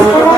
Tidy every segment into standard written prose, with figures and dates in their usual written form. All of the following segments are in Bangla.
Yeah.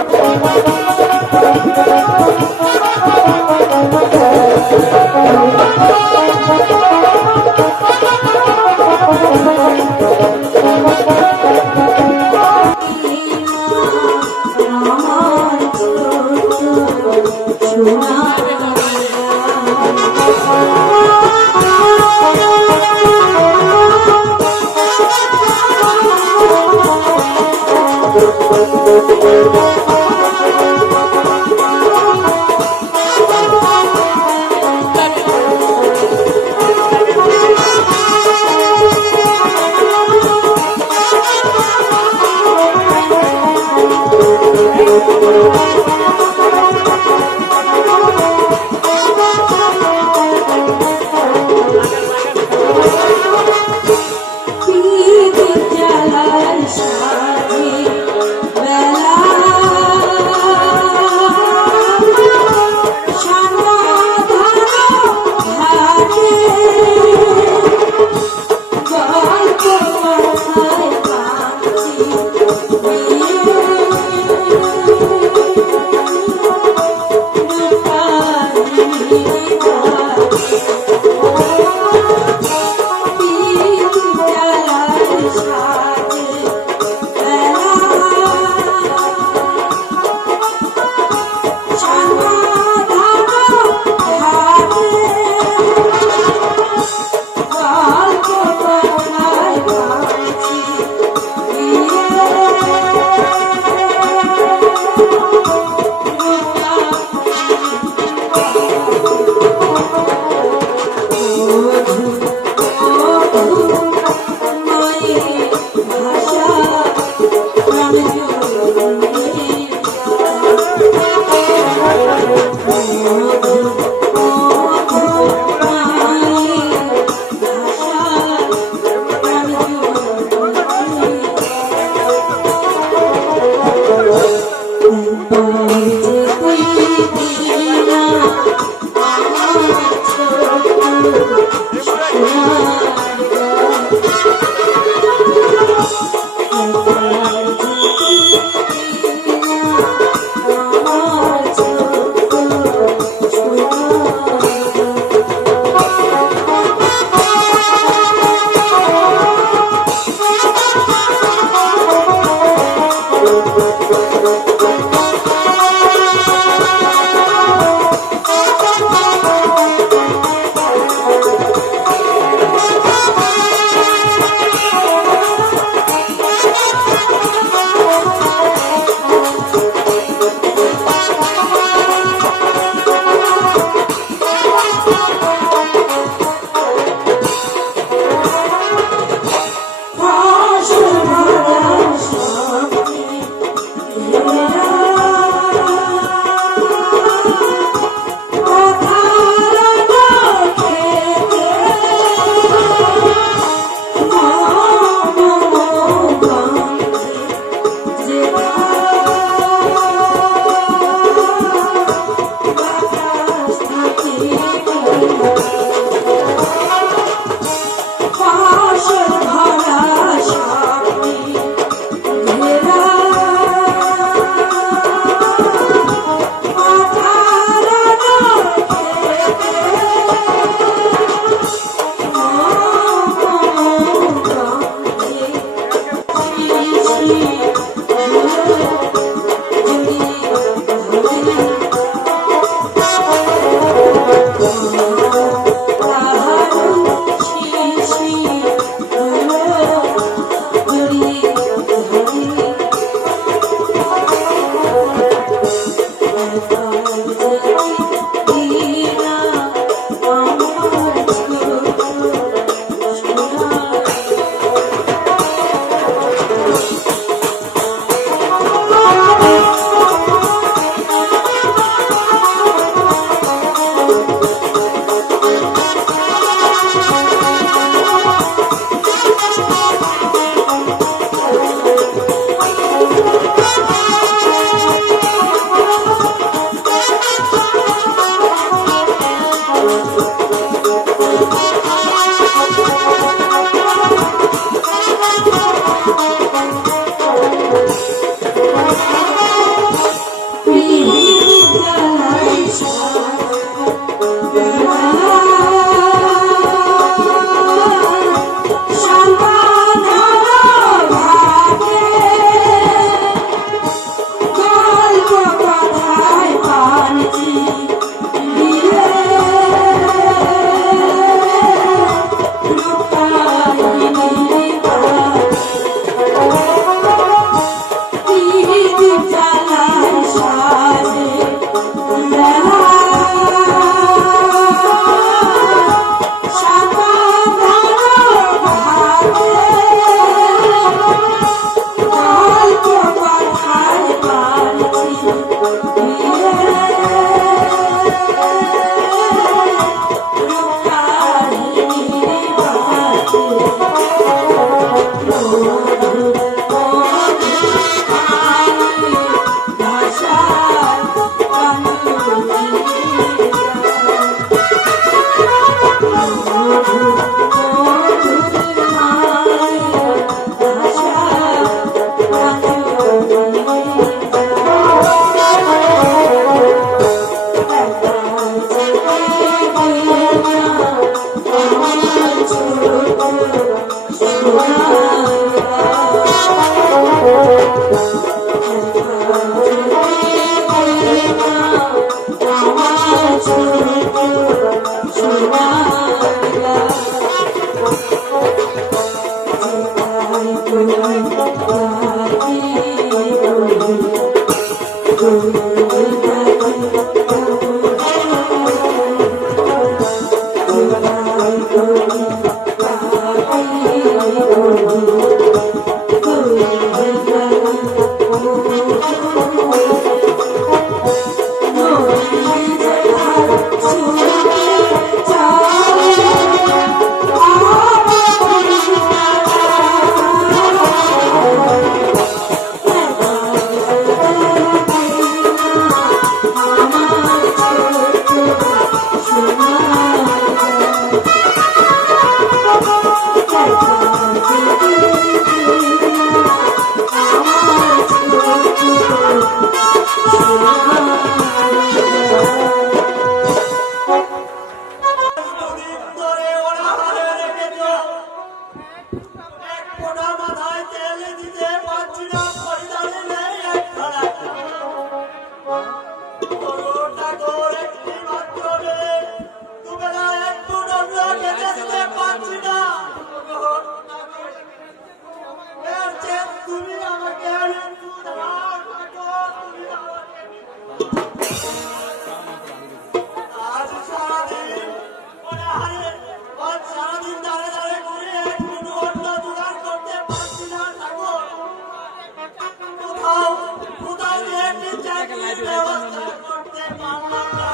ব্যবস্থা করতে পারলাম না।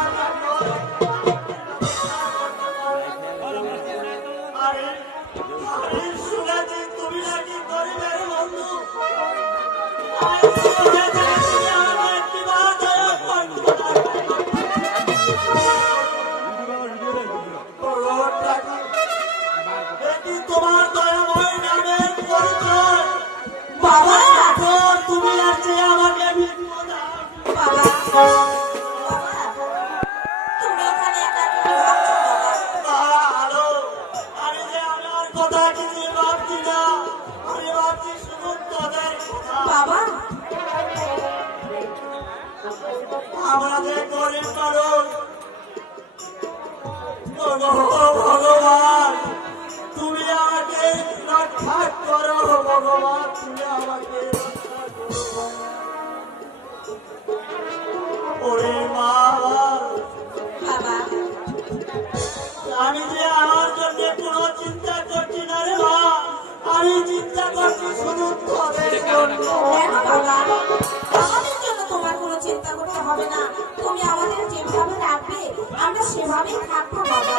আরে আরে শুনেছি তুমি নাকি গরিবের বন্ধু। আমি শুনেছি তুমি আমার একটিবার দয়া করছো না। এটি তোমার দয়াময় নামের পরিচয়। বাবা তুমি আছে আমাকে ভিক্ষা দাও। বাবা তুমি এখানে একা কি ভাবছো বাবা? আলো আমি যে আমার কথা কিছু ভাবছি না, আমি ভাবছি শুধু তোদের কথা। বাবা আমরা যে গরিব মানুষ, ভগবান তুমি আমাকে রক্ষা করো। ভগবান তুমি আমাকে রক্ষা করো। ওরে মা, বাবা আমি যে আমার জন্য কোনো চিন্তা করছি না রে মা, আমি চিন্তা করছি শুধু তোদের জন্য। কেন বাবা? আমাদের জন্য তোমার কোনো চিন্তা করতে হবে না। তুমি আমাদের যেভাবে রাখবে আমরা সেভাবেই থাকবো বাবা।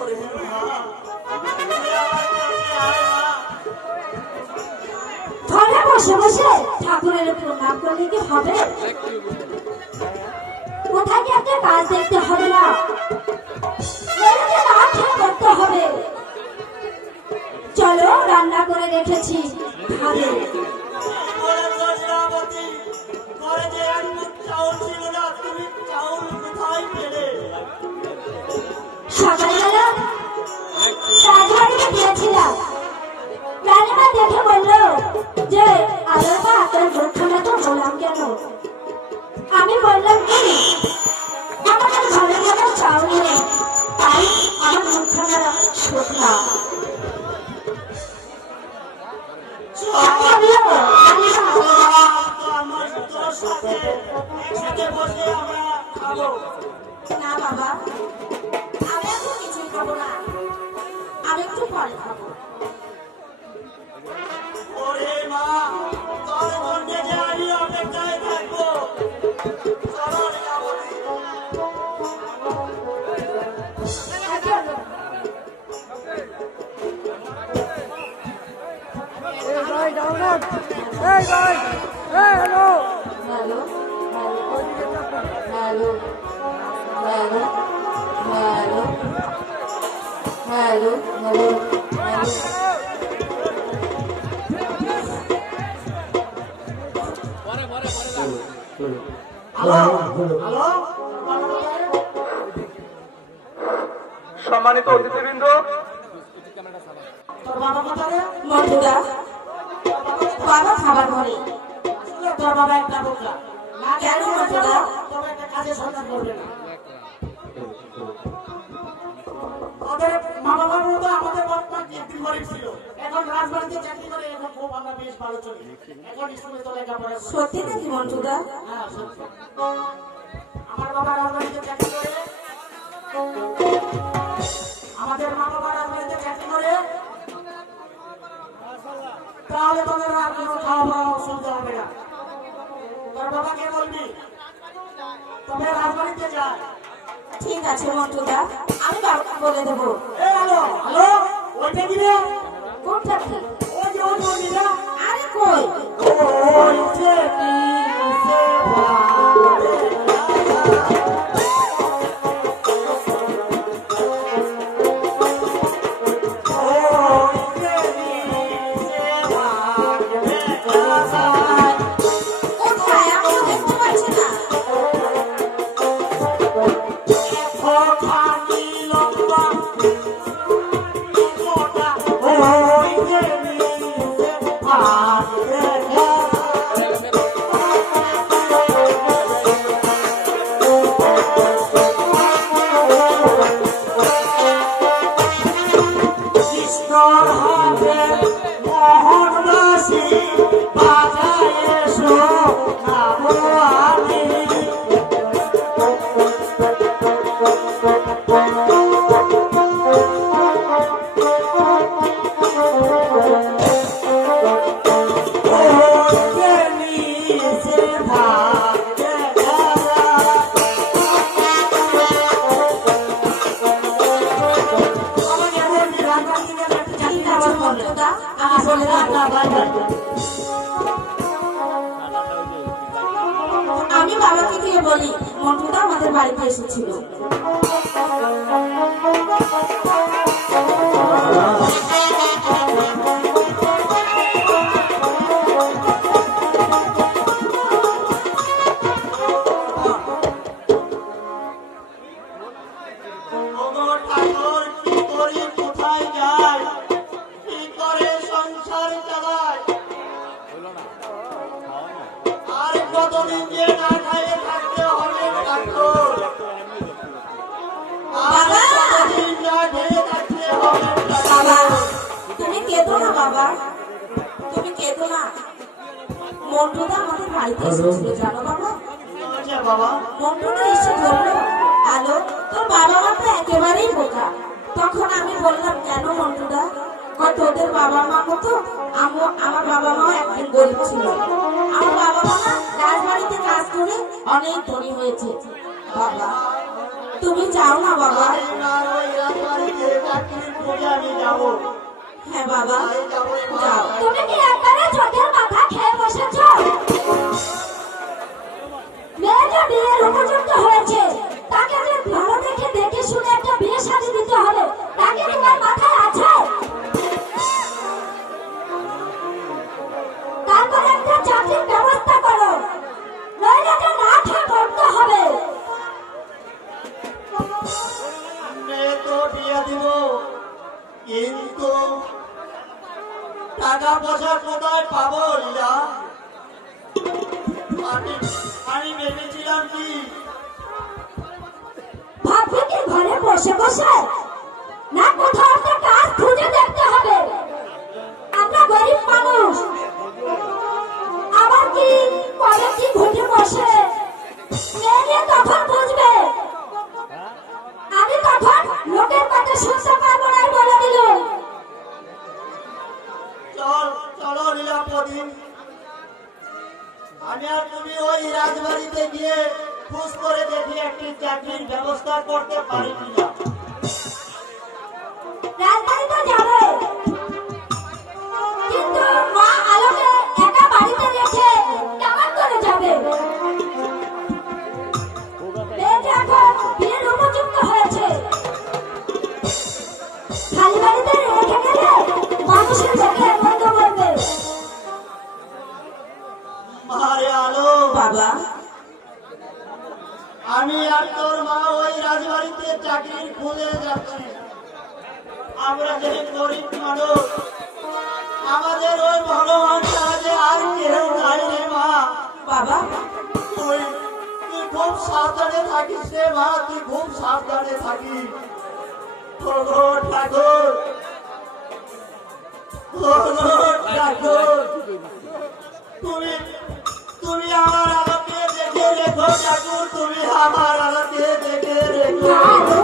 ওরে মা, তুমি আমার কাছে আয় মা। ঘরে বসে বসে ঠাকুরের প্রণাম করলে কি হবে? কোথায় কি একটা কাজ দেখতে হবে না? মেয়েকে না খেয়ে করতে হবে। চলো রান্না করে রেখেছি খাবে। ঘরে যে একটু চাউল ছিল না, তুমি চাউল কোথায় পেলে? সকালবেলা রাজবাড়িতে গিয়েছিলাম। রানীমা দেখে বললো যে আলোর মা আপনার মুখখানা তো বললাম কেন? আমি বললাম কি আমাদের ঘরে ঘরে চাউল নেই, তাই আমার মুখখানা শুকনা। না বাবা, আমি এখন কিছুই খাবো না, আমি একটু পরে খাবো। ওরে মা, তোর মধ্যে যে আমি অপেক্ষায় থাকবো। চলো রে আমরি। ভাই ডাউনলোড এই ভাই এই hello hello hello hello hello hello hello hello. সম্মানিত অতিথিবৃন্দ, তোর বাবা কোথায়? মধুদা বাবা খাবার ঘরে। আসলে তোর বাবা একটা বোকা। না কেন মধুদা? তবে একটা কাজে সন্ধান করবে না। ওদের মা বাবার মতো আমাদের বাবা একদিন গরিব ছিল, এখন রাজবাড়িতে চাকরি করে, এখন খুব আমরা বেশ ভালো চলি। এখন স্কুলে তো লেখাপড়া করি। সত্যি নাকি মধুদা? হ্যাঁ, সত্যি। আমার বাবা রাজবাড়িতে চাকরি করে, আমাদের মা বাবা রাজবাড়িতে চাকরি করে, তাহলে তোদের আর কোনো খাওয়া পড়া অসুবিধা হবে না। তোর বাবাকে বলবি তবে রাজবাড়িতে যায়। ঠিক আছে মধুদা, আমি বাবাকে বলে দেবো। এ হ্যালো হ্যালো, ওইটা দিবে? কোনটা কি? ওই যে ওই বলবি না? আরে কই? ওই যে কি সে ভাবে। কোথায়? আমি তো দেখতে পাচ্ছি না। বলি মন্টুদা আমাদের বাড়িতে এসেছিল। ওগো ঠাকুর, কি করি, কোথায় যাই, কি করে সংসার চালাই, আর কতদিন যে না খাইয়ে থাকতে হবে ঠাকুর, আর কতদিন না খেয়ে থাকতে হবে বাবা ঠাকুর। তুমি কেঁদো না বাবা, তুমি কেঁদো না। মন্টুদা আমাদের বাড়িতে এসেছিল জানো বাবা। কি হয়েছে বাবা? মন্টুদা এসে বললো, আলো তোর বাবা মা তো একেবারেই বোকা। তখন আমি বললাম, কেন মন্টুদা? তোদের বাবা মা মতো আমার বাবা মাও একদিন গরিব ছিল। আমার বাবা মা না রাজবাড়িতে কাজ করে অনেক ধনী হয়েছে। বাবা তুমি চাও না বাবা? আমি না ওই রাজবাড়িতে চাকরির খোঁজে আমি যাবো। হ্যাঁ বাবা আমি যাবো এবার। যাও। তুমি কি একবারে চোখের মাথা খেয়ে বসেছ? মেয়েটা বিয়ের উপযুক্ত হয়েছে, তাকে যে ভালো দেখে দেখে শুনে একটা বিয়ে শাদী দিতে হবে, তাকে তোমার মাথায় আছে? তারপরে একটা চাকরির ব্যবস্থা করো, নইলে তো না খেয়ে মরতে হবে। মেয়ে তো বিয়ে দিব, কিন্তু টাকা পয়সা কোথায় পাবো লীলা? আমি ভেবেছিলাম কি ভাববে কি ঘরে বসে বসে? না কোথাও একটা কাজ খুঁজে দেখতে হবে। আমরা গরিব মানুষ, আবার কি কবে কি ঘুটে বসে মেয়ে তখন বুঝবে। আমি তখন লোকের কথা শুনতে পারবো না বলে দিল। চলো লীলা প্রদীপ, আমি আর তুমি ওই রাজবাড়িতে গিয়ে খোঁজ করে দেখি একটি চাকরির ব্যবস্থা করতে পারি কিনা। রাজবাড়িতে যাবে, কিন্তু মা আলোকে একা বাড়িতে রেখে কেমন করে যাবে? মেয়েটা এখন বিয়ের উপযুক্ত হয়েছে, খালি বাড়িতে রেখে গেলে মানুষের চোখে মন্দ বলবে। মারে আলো, বাবা আমি আর তোর মা ওই রাজবাড়িতে চাকরির খোঁজে যাচ্ছি। আমরা যে গরিব মানুষ, আমাদের ওই ভগবান ছাড়া যে আর কেউ নাই রে মা। বাবা তুই খুব সাবধানে থাকিস রে মা, তুই খুব সাবধানে থাকিস। ওগো ঠাকুর, ওগো ঠাকুর, তুমি তুমি আমার আলোকে দেখে রেখো ঠাকুর, তুমি আমার আলোকে দেখে রেখো।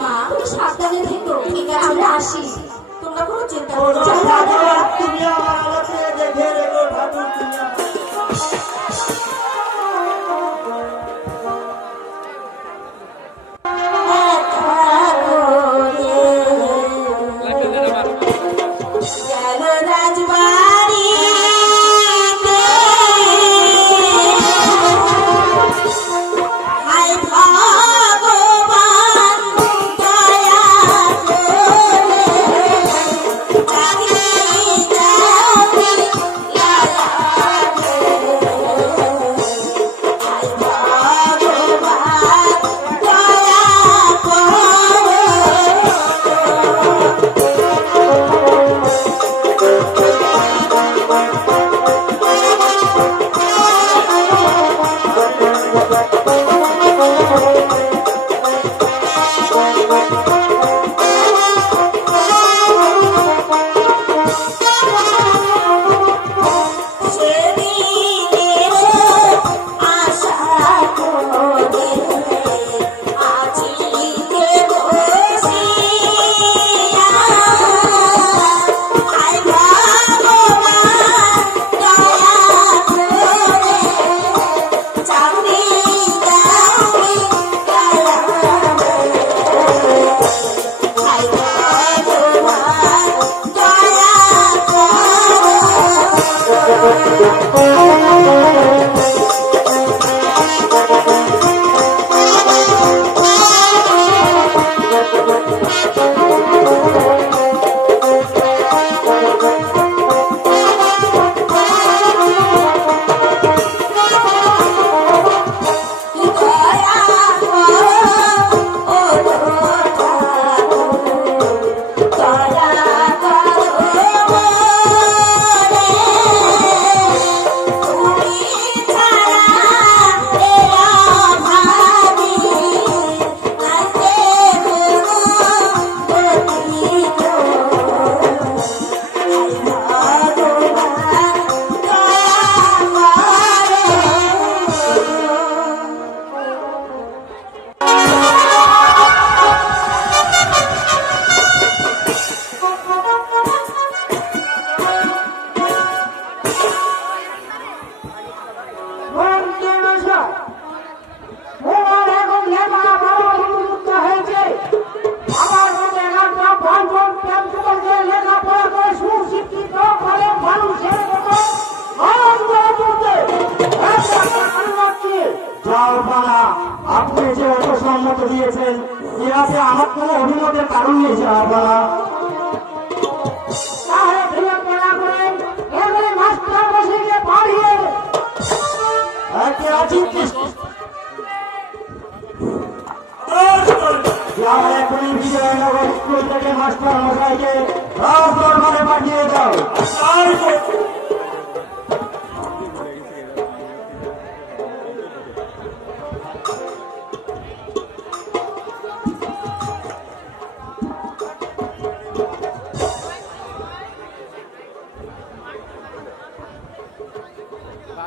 মা তুমি সাবধানে থেকো, ঠিক আছে আমরা আসি, তোমরা কোনো চিন্তা করো ওগো না। ঠাকুর, তুমি আমার আলোকে দেখে রেখো ঠাকুর, তুমি মহাশয়, তোমার এখন লেখাপড়া উন্মুক্ত হয়েছে। আমার মতে একটা পঞ্চম প্রেমযুগলকে লেখাপড়া করে সুশিক্ষিত করে মানুষের মতো মানুষ গড়ে তুলতে একটা অনুরোধ কি? যাও বাবা, আপনি যে অপসম্মত দিয়েছেন এতে আমার কোনো অভিমতের কারণ নেই। যাও বাবা, তাহলে লেখাপড়া করে এবারে মাস্টার বসে পাঠিয়ে একে আছিস যাও, এখনই বিজয়নগর স্কুল থেকে মাস্টার মশাইকে রাজদরবারে পাঠিয়ে দাও।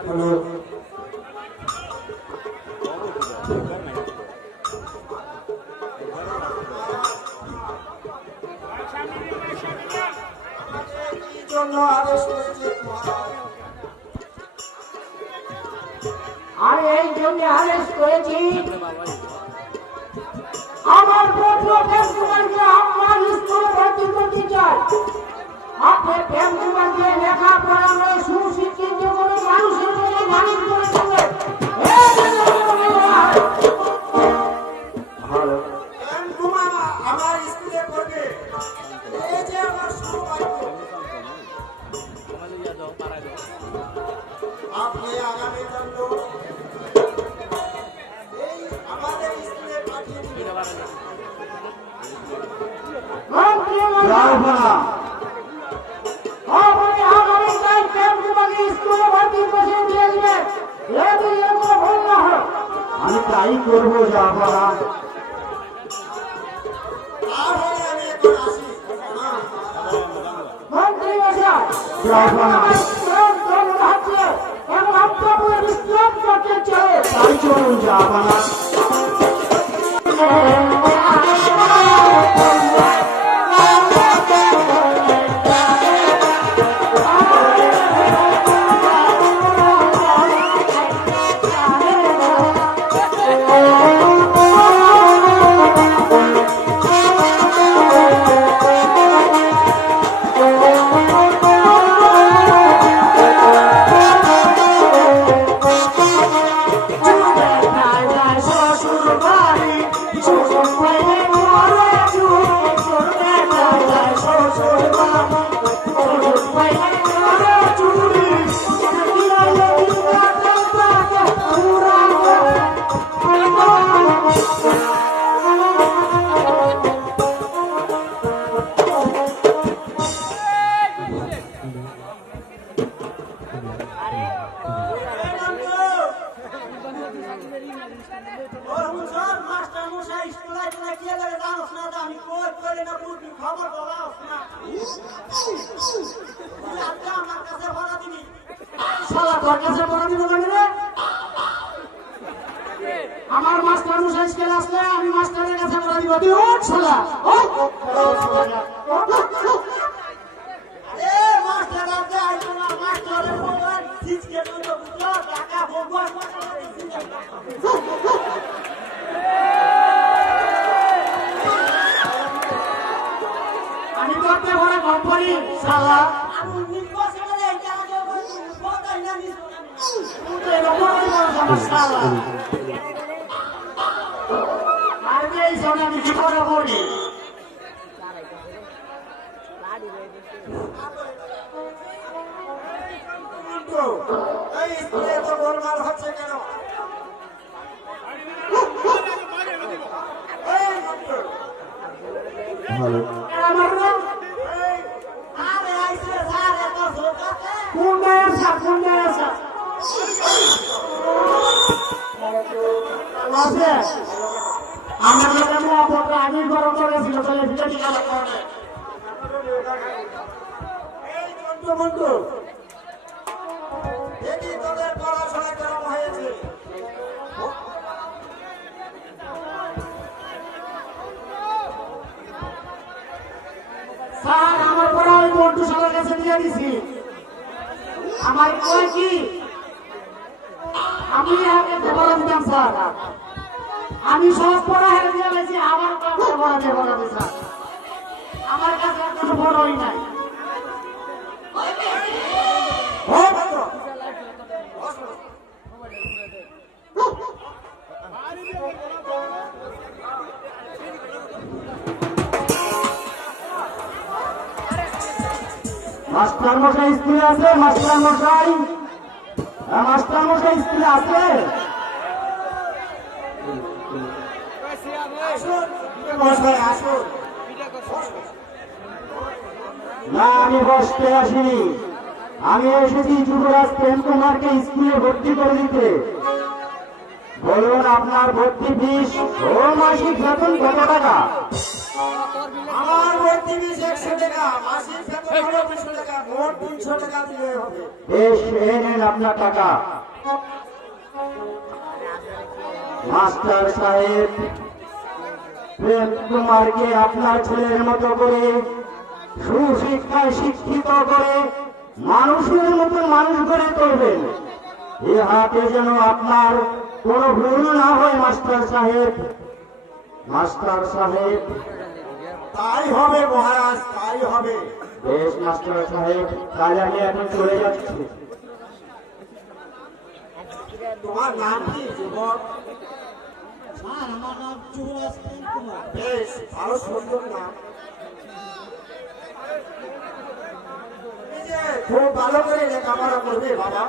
হ্যালো, কি জন্য আদেশ করেছে? আমি এই জন্য আদেশ করেছি, আমার পুত্র প্রেমকুমারকে আপনার স্কুলে ভর্তি করতে চাই। আপনি প্রেমকুমারকে লেখাপড়া করে সুশিক্ষিত করে মানুষের মতো মানুষ করে তুলবেন। হ্যালো, কুমার আমার স্কুলে পড়বে, এই যে আমার সৌভাগ্য। আপনি আগামী জন্য এই আমাদের স্কুলে পাঠিয়ে দিবেন। মন্ত্রী মহোদয়, আপনি আগামীকাল প্রেমকুমারকে স্কুলে ভর্তি বসিয়ে দিয়ে দিবেন। যদি এগুলো ভুল না হয়, আমি তাই করবো। যাবারা, তাহলে আমি এখন আসি। মন্ত্রী মশাই, যাবারা, এবং আপনার বিশ্রাম করতে চাই। তাই চলুন। যাবারা, আমার মাস্টার মশাই স্কুলে আসলে আমি মাস্টারের কাছে বলে দিব, তুই ওঠ শালা। আমি করতে বড় কোম্পানি শালা। আমি কি করে বলি? এই স্কুলে এত গোলমাল হচ্ছে কেন? হ্যালো, কোন গায়ের সাপ, কোন গায়ের সাপ আছে? আমার আমি গরম করেছিল চলে ভিতরে এই চন্দ্র বন্ধু, দেখি তোদের পড়াশোনা কেমন হয়েছে। স্যার, আমার পড়া ওই বন্ধু সবার কাছে দিয়ে দিছি। আমার কয় কি আমি আগে বলে দিতাম স্যার, আমি সব পড়া হেরে দিয়ে গেছি, আমার কাছে বলা দেবো না স্যার, আমার কাছে কোনো বড়ই নাই। হ্যাঁ ভালো মাস্টার মশাই স্কুলে আছে? মাস্টার মশাই, মাস্টার মশাই স্কুলে আছে? মশাই আসুন। না, আমি বসতে আসিনি, আমি এসেছি যুবরাজ প্রেম কুমারকে স্কুলে ভর্তি করে দিতে। বলুন আপনার ভর্তি ফিস ও মাসিক বেতন কত টাকা? আমার ভর্তি ফিস 100 টাকা, মাসিক বেতন হলো 200 টাকা, মোট 300 টাকা দিলে হবে। বেশ, এ নেন আপনার টাকা। মাস্টার সাহেব, প্রেম কুমারকে আপনার ছেলের মতো করে সুশিক্ষায় শিক্ষিত করে মানুষের মতো মানুষ গড়ে তুলবেন। এ হাতে যেন আপনার কোনো ভুল না হয় মাস্টার সাহেব। মাস্টার সাহেব, তাই হবে মহারাজ, তাই হবে। বেশ মাস্টার সাহেব, তাহলে আমি এখন চলে যাচ্ছি। তোমার নাম কি যুবক? স্যার আমার নাম যুবরাজ প্রেম কুমার। বেশ ভালো সুন্দর নাম। এই যে খুব ভালো করে লেখাপড়া করবে বাবা।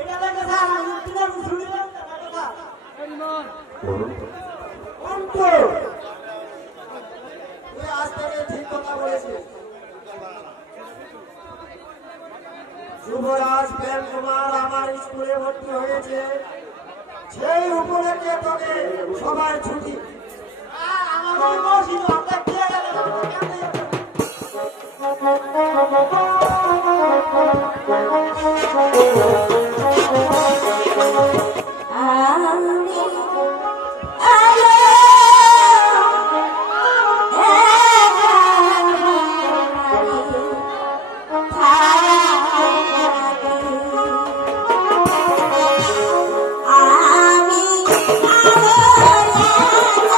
এটা দেখে স্যার আমি তোমার শুনলাম কথা। অন্তু, তুই আজ থেকে ঠিক কথা বলেছিস। যুবরাজ প্রেম কুমার আমার স্কুলে ভর্তি হয়েছে, সেই উপলক্ষে তোকে সবাই ছুটি। আমার মসজিদ আপনার কে গেল? আমি আলো আমি আলো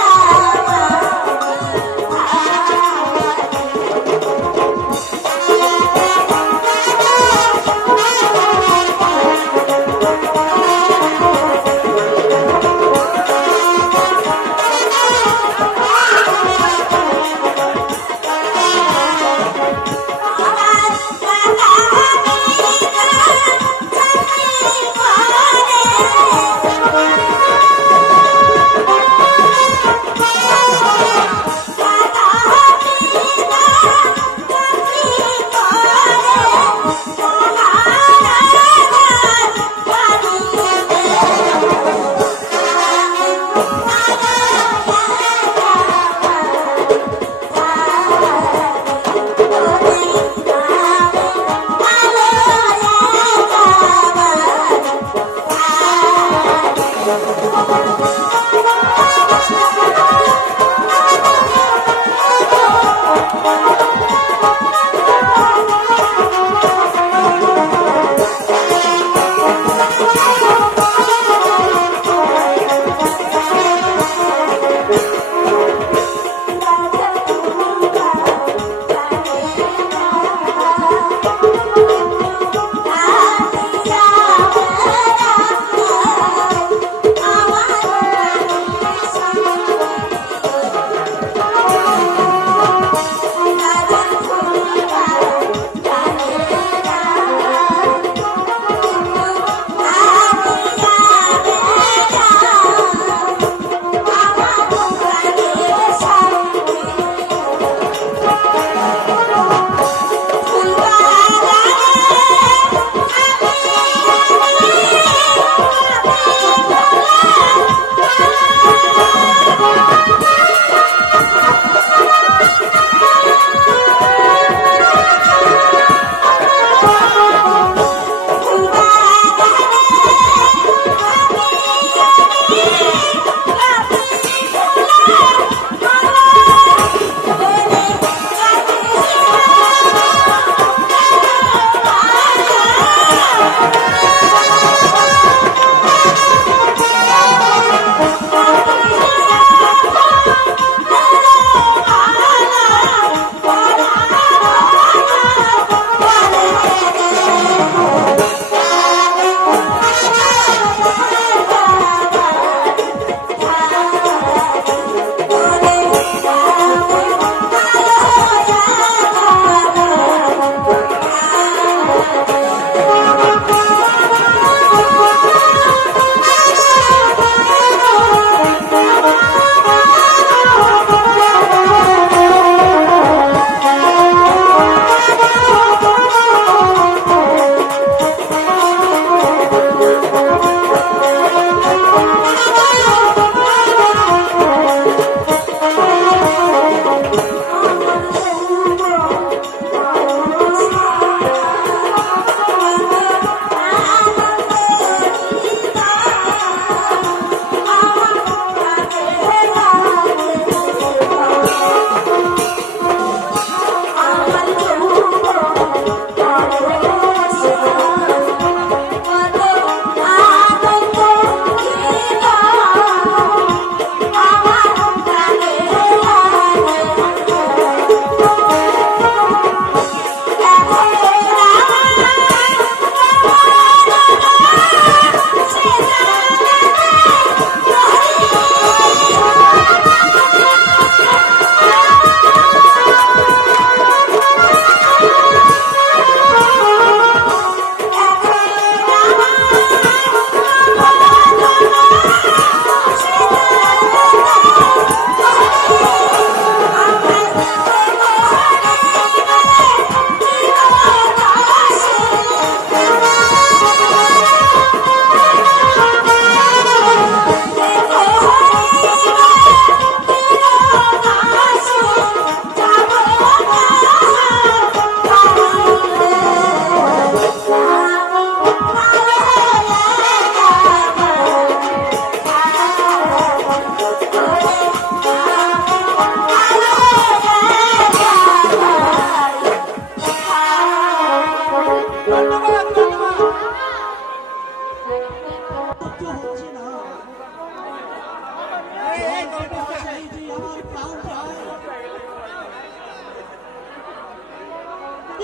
সেই যে আমার প্রাণ যায়।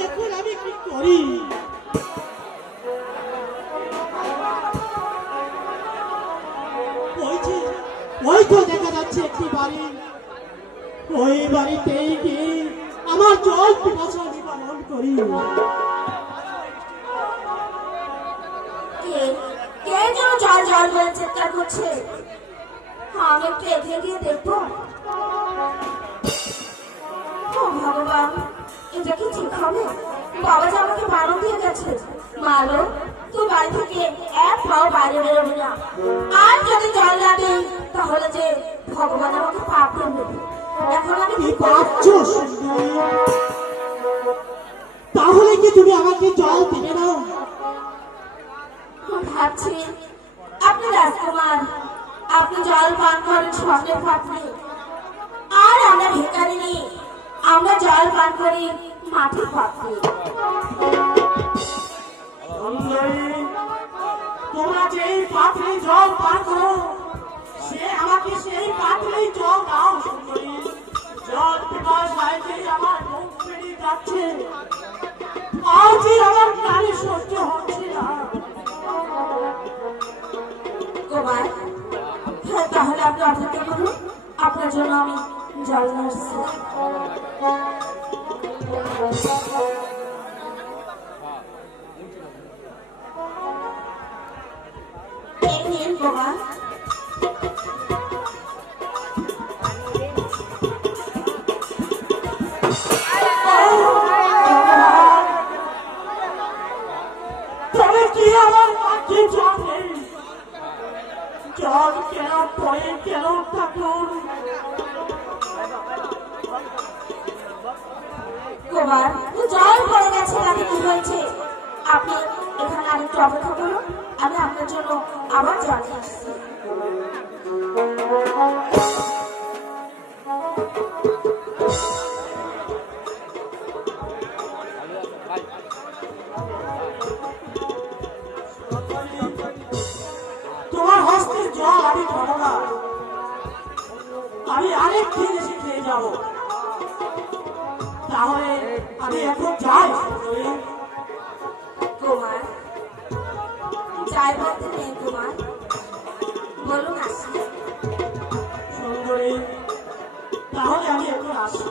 এখন আমি কি করি? ওই তো দেখা যাচ্ছে একটি বাড়ি, ওই বাড়িতেই গিয়ে আমার জল পিপাসা নিবারণ করি। কে যেন জল জল বলে চিৎকার করছে, আমি একটু এগিয়ে গিয়ে দেখবো। ও ভগবান, এটা কি ঠিক হবে? বাবা যে আমাকে বারণ দিয়ে গেছে, মালো তুই বাড়ি থেকে এক পাও বাইরে বেরোবি না, আর যদি জল লাগে তাহলে যে ভগবান আমাকে পাপ দেবে। এখন আমি কি পাচ্ছ সুন্দরী? তাহলে কি তুমি আমাকে জল দিবে না? ভাবছি আপনি রাজকুমার, আপনি জল পান করেন স্বর্ণের পাত্রে, আর আমরা ভিখারি নেই, আমরা জল পান করি মাটির পাত্রে। সুন্দরী, তোমরা যেই পাত্রে জল পান করো, সে আমাকে সেই পাত্রেই জল দাও। সুন্দরী, জল পিপাসায় যে আমার মুখ বেরিয়ে যাচ্ছে, আর যে আমার প্রাণে সহ্য হচ্ছে না। কুমার, হ্যাঁ, তাহলে আপনি অপেক্ষা করুন, আপনার জন্য আমি জল নিয়ে আসছি। এই নিন কুমার। তবে কি আমার কাছে জল নেই? জল কেন পরে কেন ঠাকুর? কুমার, জল পড়ে গেছে, তাতে কি হয়েছে? আপনি এখানে আরেকটু অপেক্ষা করুন, আমি আপনার জন্য আবার জল নিয়ে আসছি। তোমার হস্তের জল আমি খাবো না, আমি আরেক দিন এসে খেয়ে যাব। তাহলে আমি এখন যাই। সুন্দরী, কুমার, যাই বলতে নেই কুমার, বলুন আসি। সুন্দরী, তাহলে আমি এখন আসি।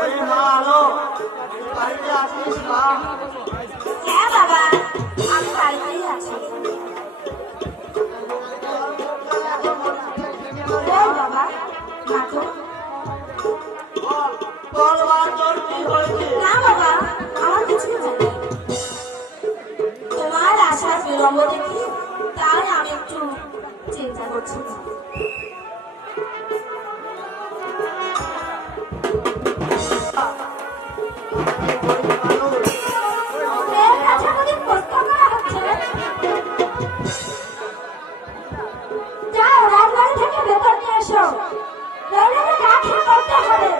ওই মা আলো, বাড়িতে আসিস মা? হ্যাঁ বাবা, আমি বাড়িতেই আছি। ওই বাবা, ডাকো। বল মা, তোর কি হয়েছে? না বাবা, আমার কিছু হয়নি। তোমার আসার বিলম্ব দেখি, তাই আমি একটু চিন্তা করছি। এর কাছে আমাদের প্রশ্ন করা হচ্ছে। যাও, রাজবাড়ি থেকে ভেতর নিয়ে এসো, নইলে তো না খেয়ে মরতে হবে।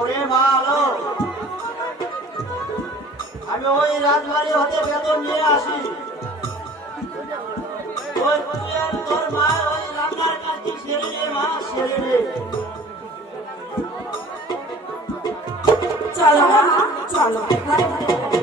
ওরে মা আলো, আমি ওই রাজবাড়ি হতে বেতন নিয়ে আসি। ওই তুই আর তোর মা ওই রান্নার কাজটি সেরে নে মা, সেরে নে। চলো না মা, চলো ঘরে ঘরে ঘরে।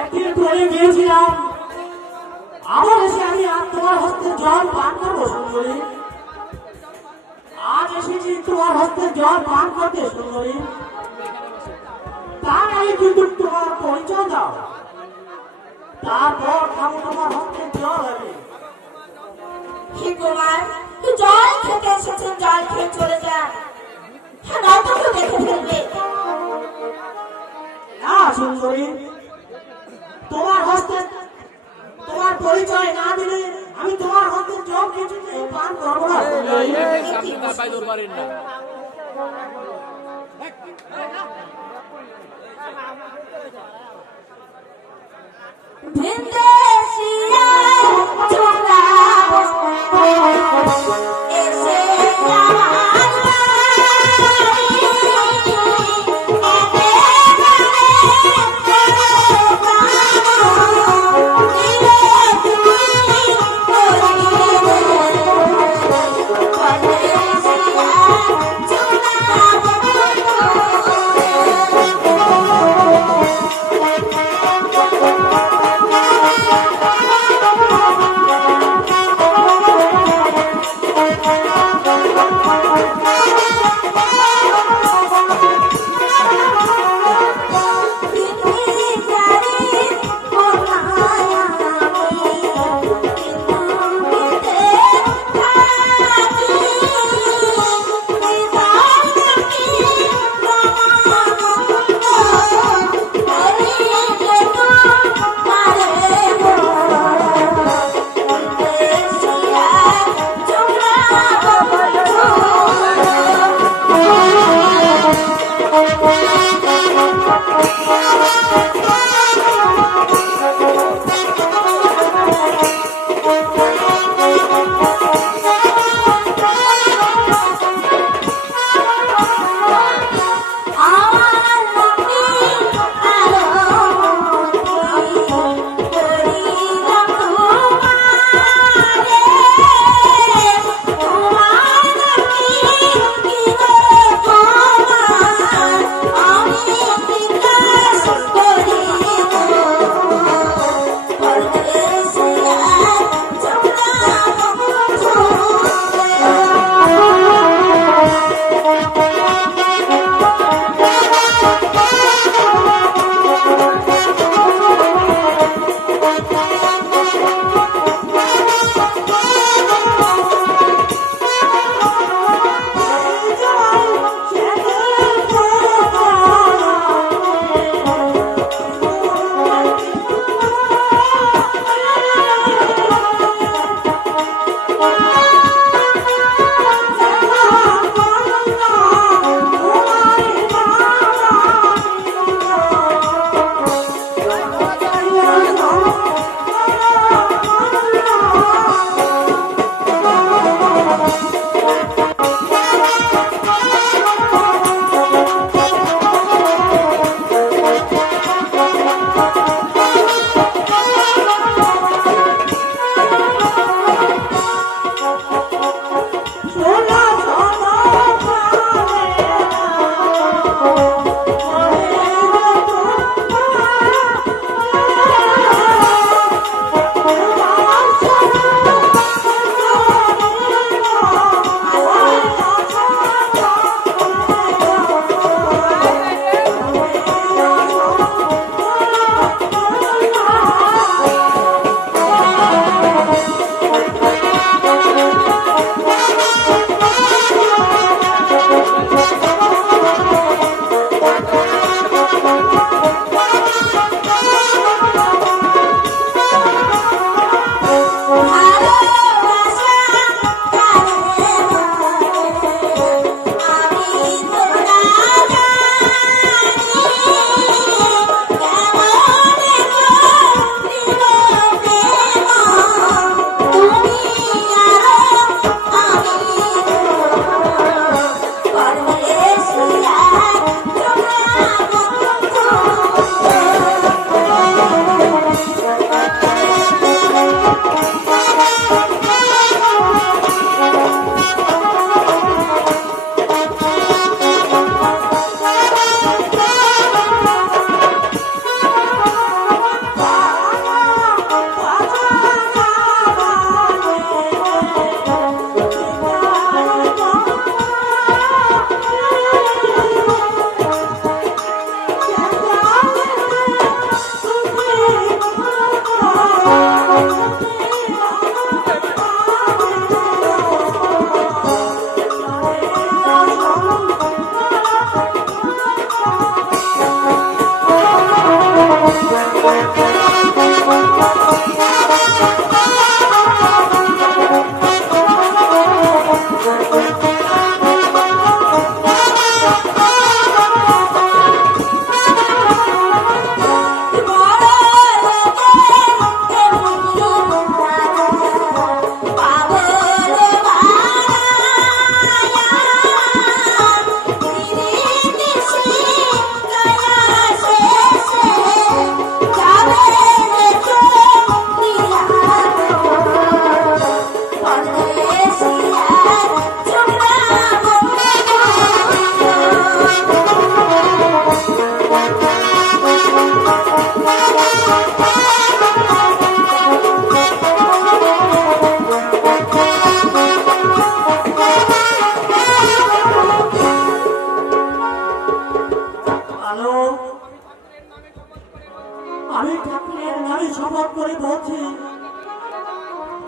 একদিন ট্রেনে গিয়েছিলাম, আবার এসে আমি আর তোমার হস্তে জল পান করবো সুন্দরী। আজ এসেছি তোমার হস্তে জল পান করতে সুন্দরী, তার আগে কিন্তু তোমার পরিচয় দাও, তারপর খাবো তোমার হস্তে জল হবে। হে কুমার, তুই জল খেতে এসেছেন, জল খেয়ে চলে যা, হ্যাঁ নয়তো কেউ দেখে ফেলবে। না সুন্দরী, তোমার হস্তে তোমার পরিচয় না দিলে আমি তোমার হস্তে জল কিছুতে পান করবো না। ভিন্দে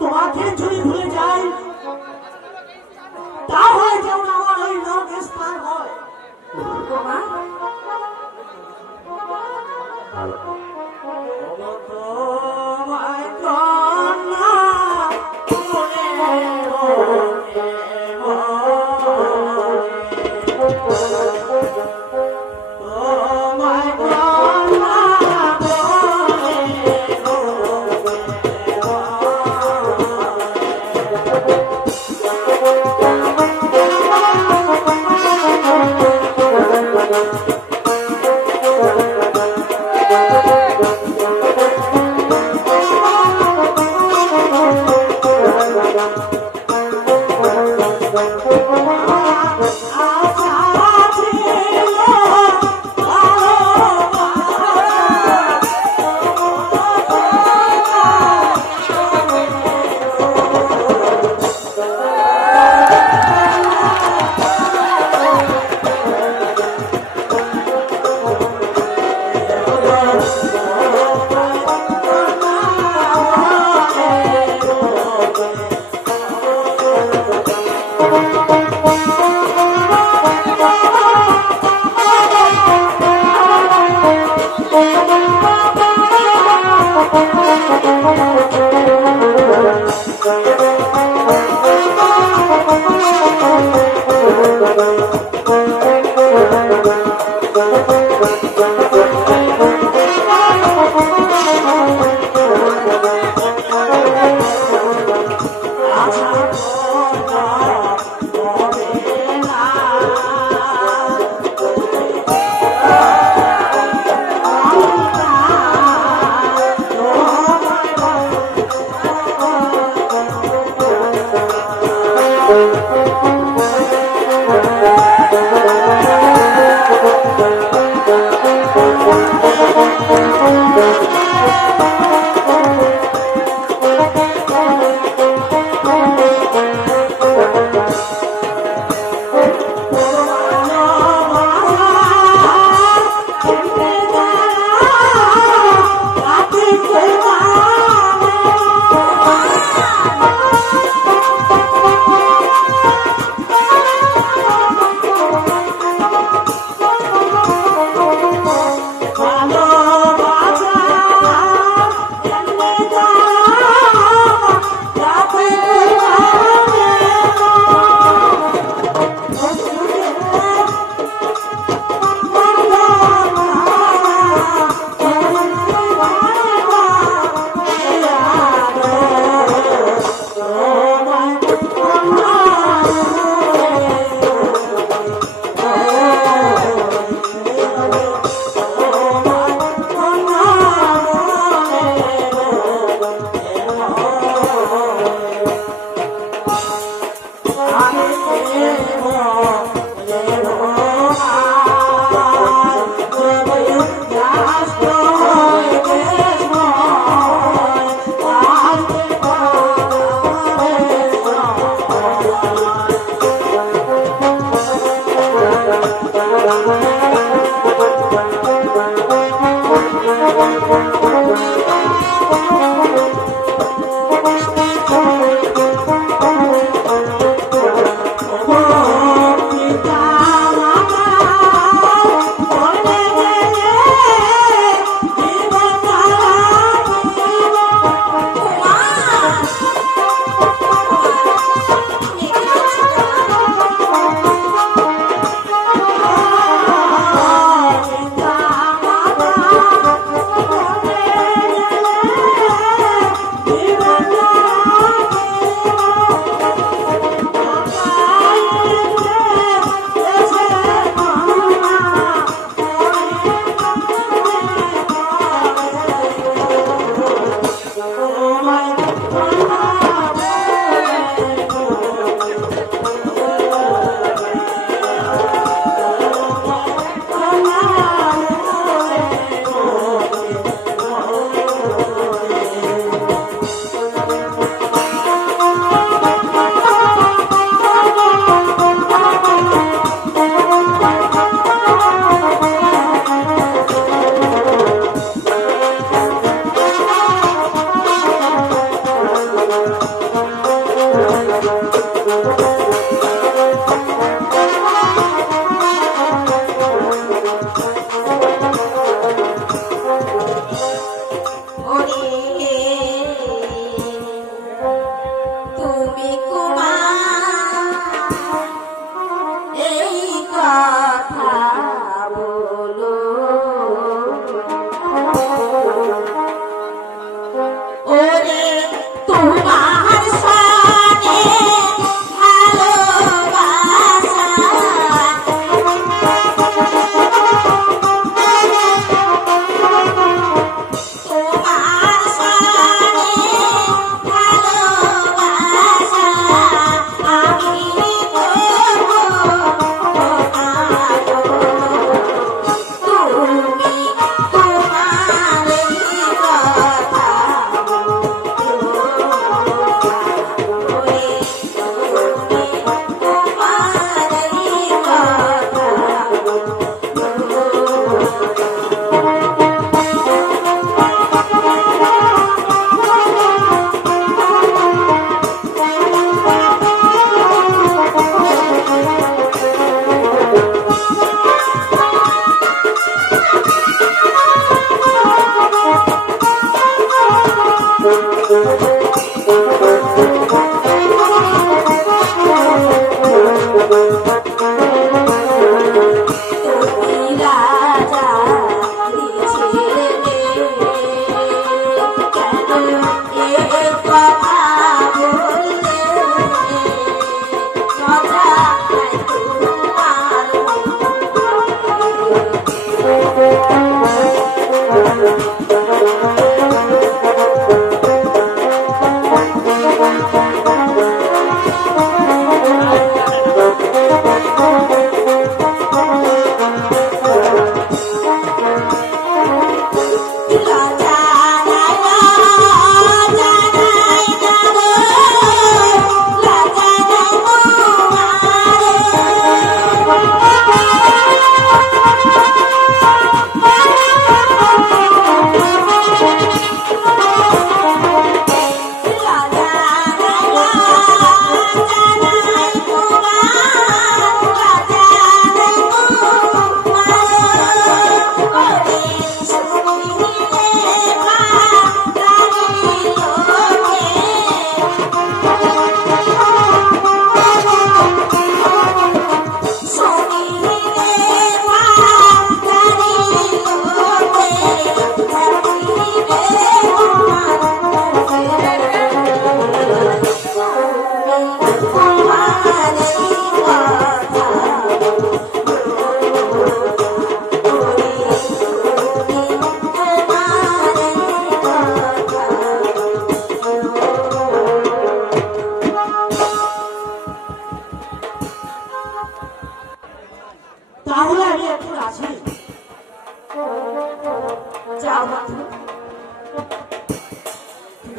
তোমাকে যদি ভুলে যাই তাহলে যেমন আমার ওই লোক স্থান হয়। তোমায় কন্যা মনে তোমায় কন্যা Thank you.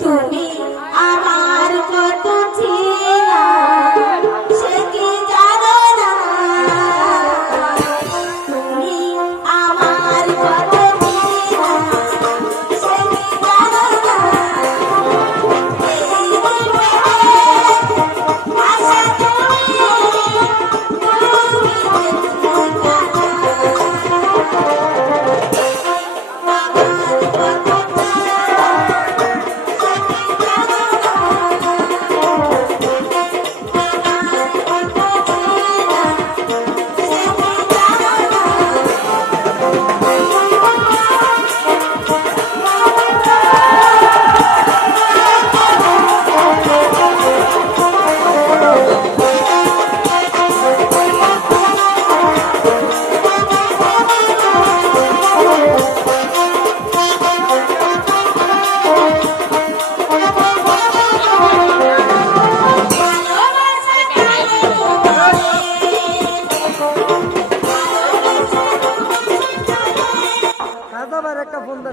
তুমি আমার কত চেনা সে কি জানো না তুমি আমার কত চেনা সে কি জানো না এই মনে আশা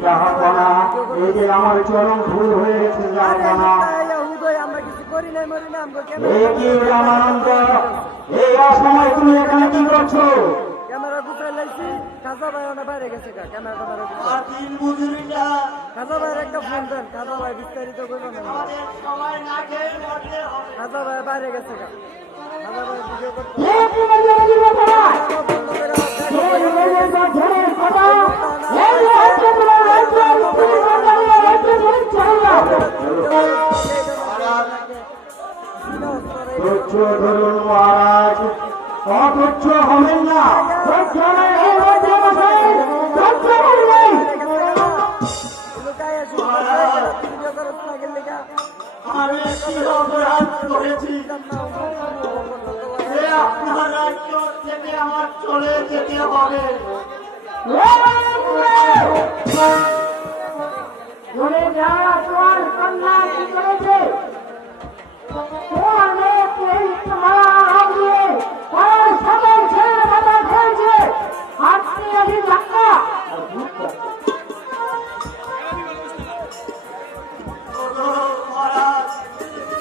জাহাপনা এই যে আমার চরম ভুল হয়েছে জাহাপনা এই কি রামানন্দ এই অসময় তুমি এখানে কি করছো? ক্যামেরা গুছাই লাইছি কাজা ভাই ওনা বাইরে গেছে কা ক্যামেরা আর দিন মজুরিটা কাজা ভাইয়ের একটা ফোন দেন কাজা ভাই বিস্তারিত করবেন না আমাদের সবাই না খেয়ে মরতে হবে। কাজা ভাই বাইরে গেছে কা কাজা ভাই ভিডিও করতে এই কি মজুরি কথা? এই মেয়েদের ঝড়ের কথা এই রাজ্য তোমার রাজ্য তুমি বাঙালি রাজ্য তুমি চাইলা ধৈর্য ধরুন মহারাজ অধৈর্য হবেন না ধৈর্য নেই এই রাজ্য মশাই ধৈর্য নেই ভিডিও করতে না গেলে কা আমি কি অপরাধ করেছি যে আপনার রাজ্য থেকে আমার চলে যেতে হবে? ঘুরে যা তোমার কন্যা কি করেছে তোমার মেয়েকে এই মারা হাত দিয়ে তার সকল ছেলে মাথা খেয়েছে হাত দিয়ে আমি ধাক্কা মহারাজ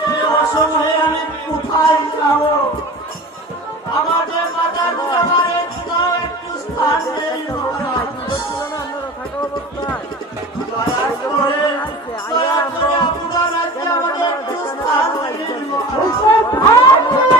এই অসময়ে আমি কোথায় যাব? আমাদের মাথা আমার একটু স্থান নেই মহারাজ। আপনারা থাকা অবস্থায় দয়া করে আপনার রাজ্যে আমাকে একটু স্থান দিন মহারাজ।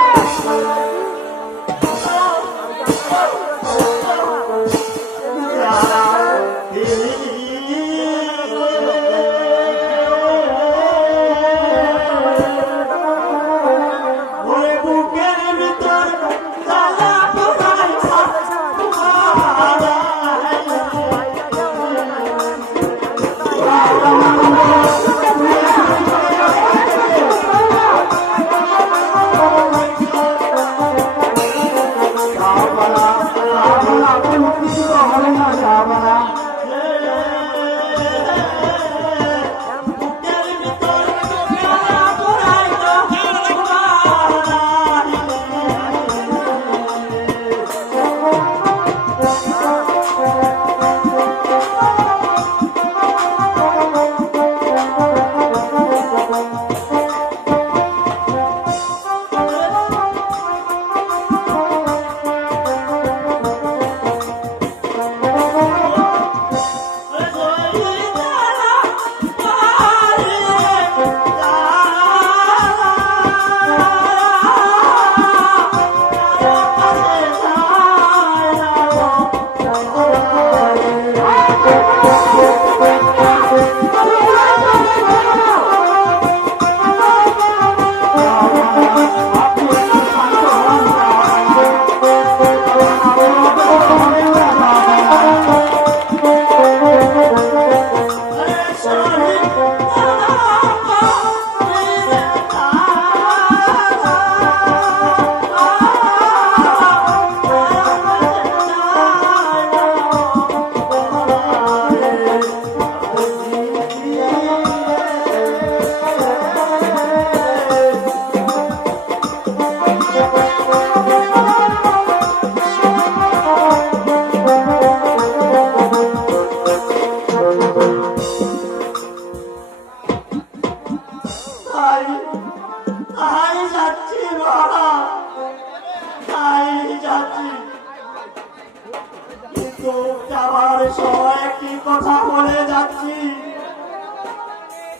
কথা বলে যাচ্ছি,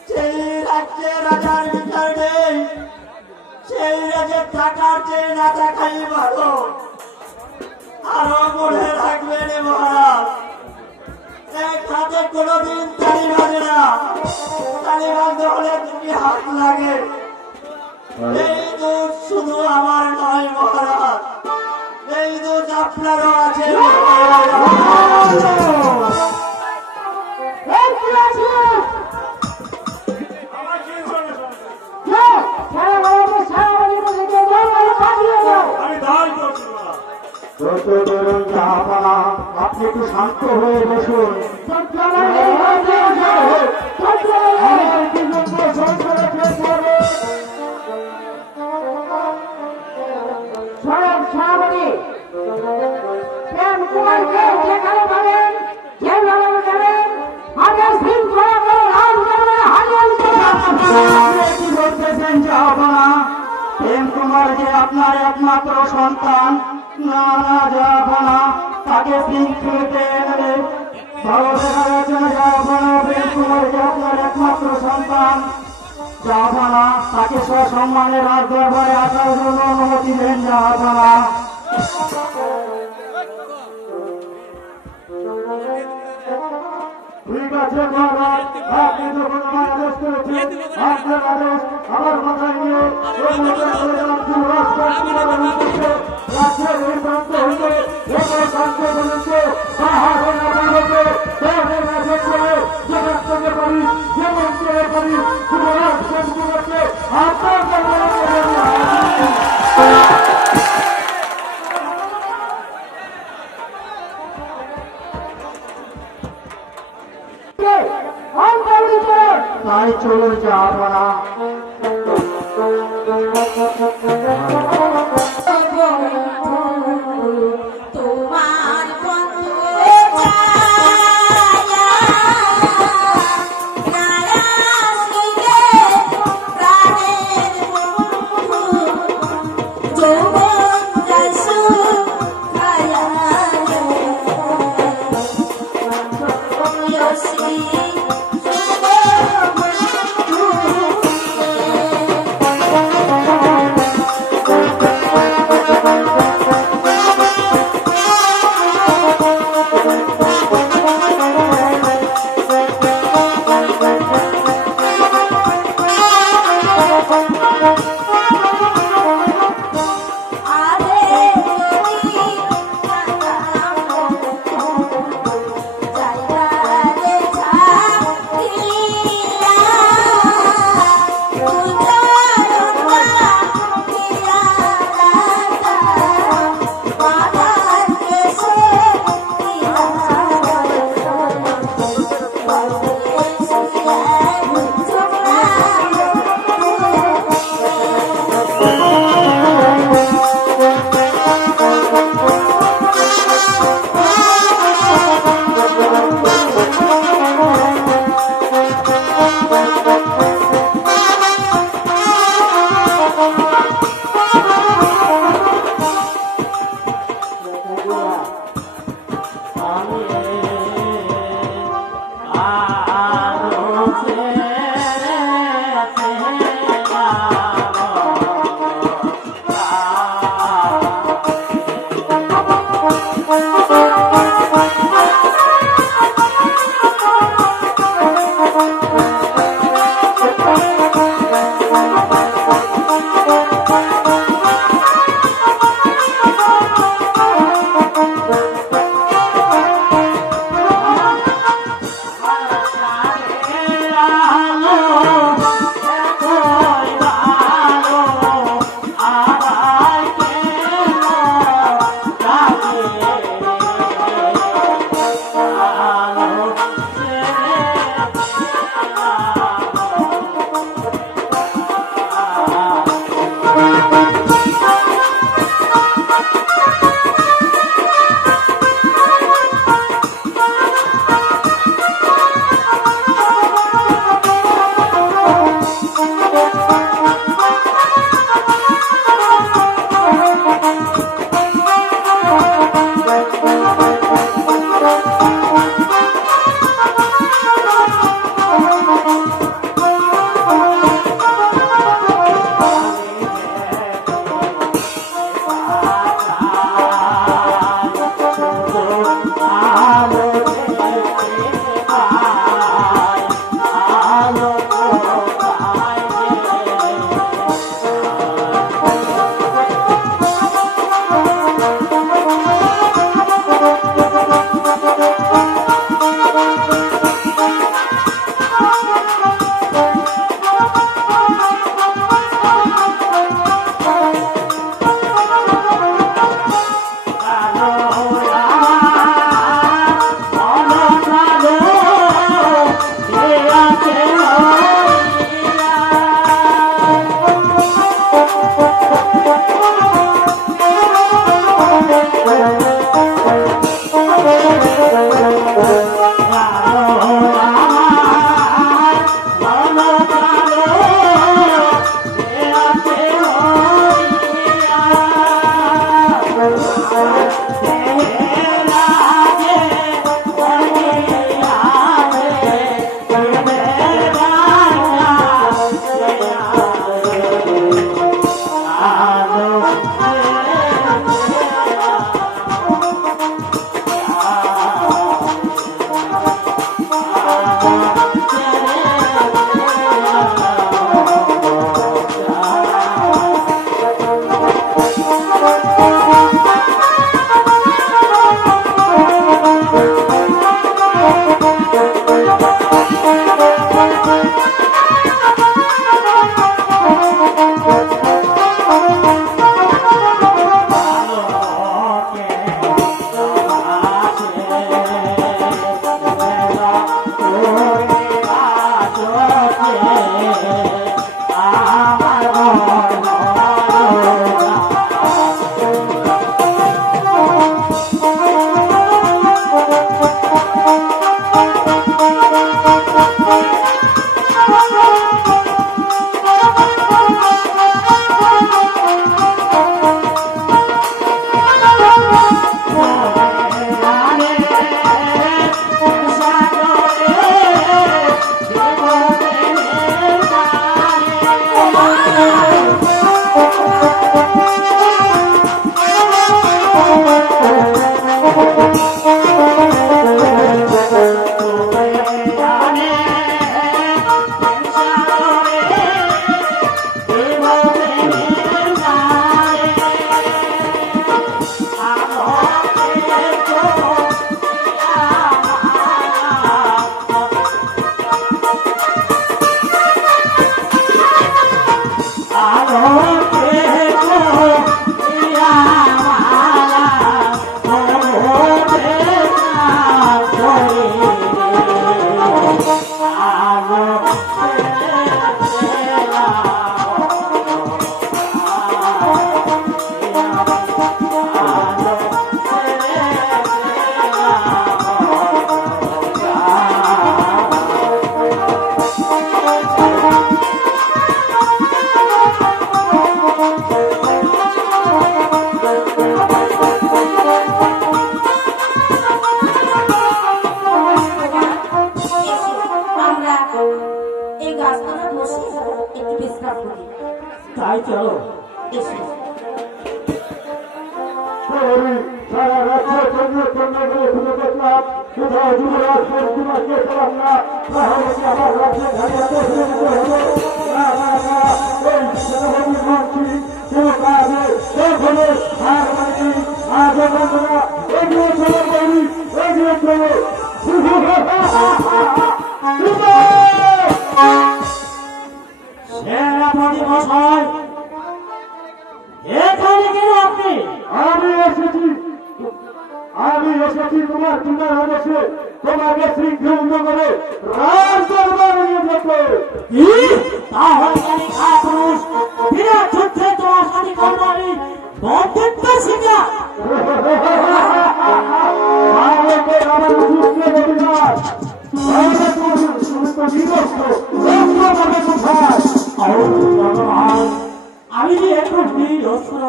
সেই রাজ্যে রাজার বিচার নেই, সেই রাজ্যে থাকার চেয়ে না থাকাই ভালো। আরো মনে রাখবেন মহারাজ, এক হাতে কোনোদিন তালি বাজে না, তালি বাজতে হলে দুটি হাত লাগে। এই দোষ শুধু আমার নয় মহারাজ, এই দোষ আপনারও আছে। আপনি একটু শান্ত হয়ে বসুন। যেখানে পাবেন যেভাবে যাবেন আগে শৃঙ্খলা করে রাজ করবে কি বলতেছেন যাবো না? প্রেম কুমার যে আপনার একমাত্র সন্তান, না না যাবো না, তাকে শৃঙ্খলাতে এনে ভালো দেখা যাচ্ছে না, যাবো না। প্রেম কুমার যে আপনার একমাত্র সন্তান, যাবো না, তাকে সসম্মানে রাজ দরবারে আসার জন্য অনুমতি দেন, যাবো না। ঠিক আছে মহারাজ, আপনি যখন আমার আদেশ করেছেন, আপনার আদেশ আমার মাথায় নিয়ে রাজ্যের এই প্রান্ত হইতে এবার প্রান্ত পর্যন্ত পাহাড়ের আবার হতে দেহের রাজ্য করে যেখান থেকে পারি যেমন করে পারি যুবরাজ বন্ধু করতে আপনার তাই চলে যাবো না। তোমার বন্ধু এই গাছতলা বসে একটু বিশ্রাম করি। তাই চলো। এসো। সারা রাজ্য কন্যাগুলো খুলে দেখলাম, কোথাও যুবরাজ কুমারকে পেলাম না, তাহলে কি আমার রাজ্যে ঘাড়িয়াতে ফিরে যেতে হবে? না না না, এই সেনাবাহিনীর মন্ত্রী কেউ কাজে এখনো হার মানেনি। আজ বন্ধুরা এগিয়ে চলো, বলি এগিয়ে চলো। সেনাপতি মশাই, এখানে কেন আপনি? আমি এসেছি তোমার তোমার আদেশে তোমাকে শৃঙ্খলিত করে রাজ দরবারে নিয়ে যেতে। কি? তাহলে আমি কাপুরুষ বিরাট যুদ্ধে তোমার সাথে করবারি বন্ধুত্ব শিখা। তাহলে তো আমার যুদ্ধে দেবী নয়, তাহলে তুমি তো বিরক্ত পাবে কোথায়? আমি যে একটু নিরস্ত্র।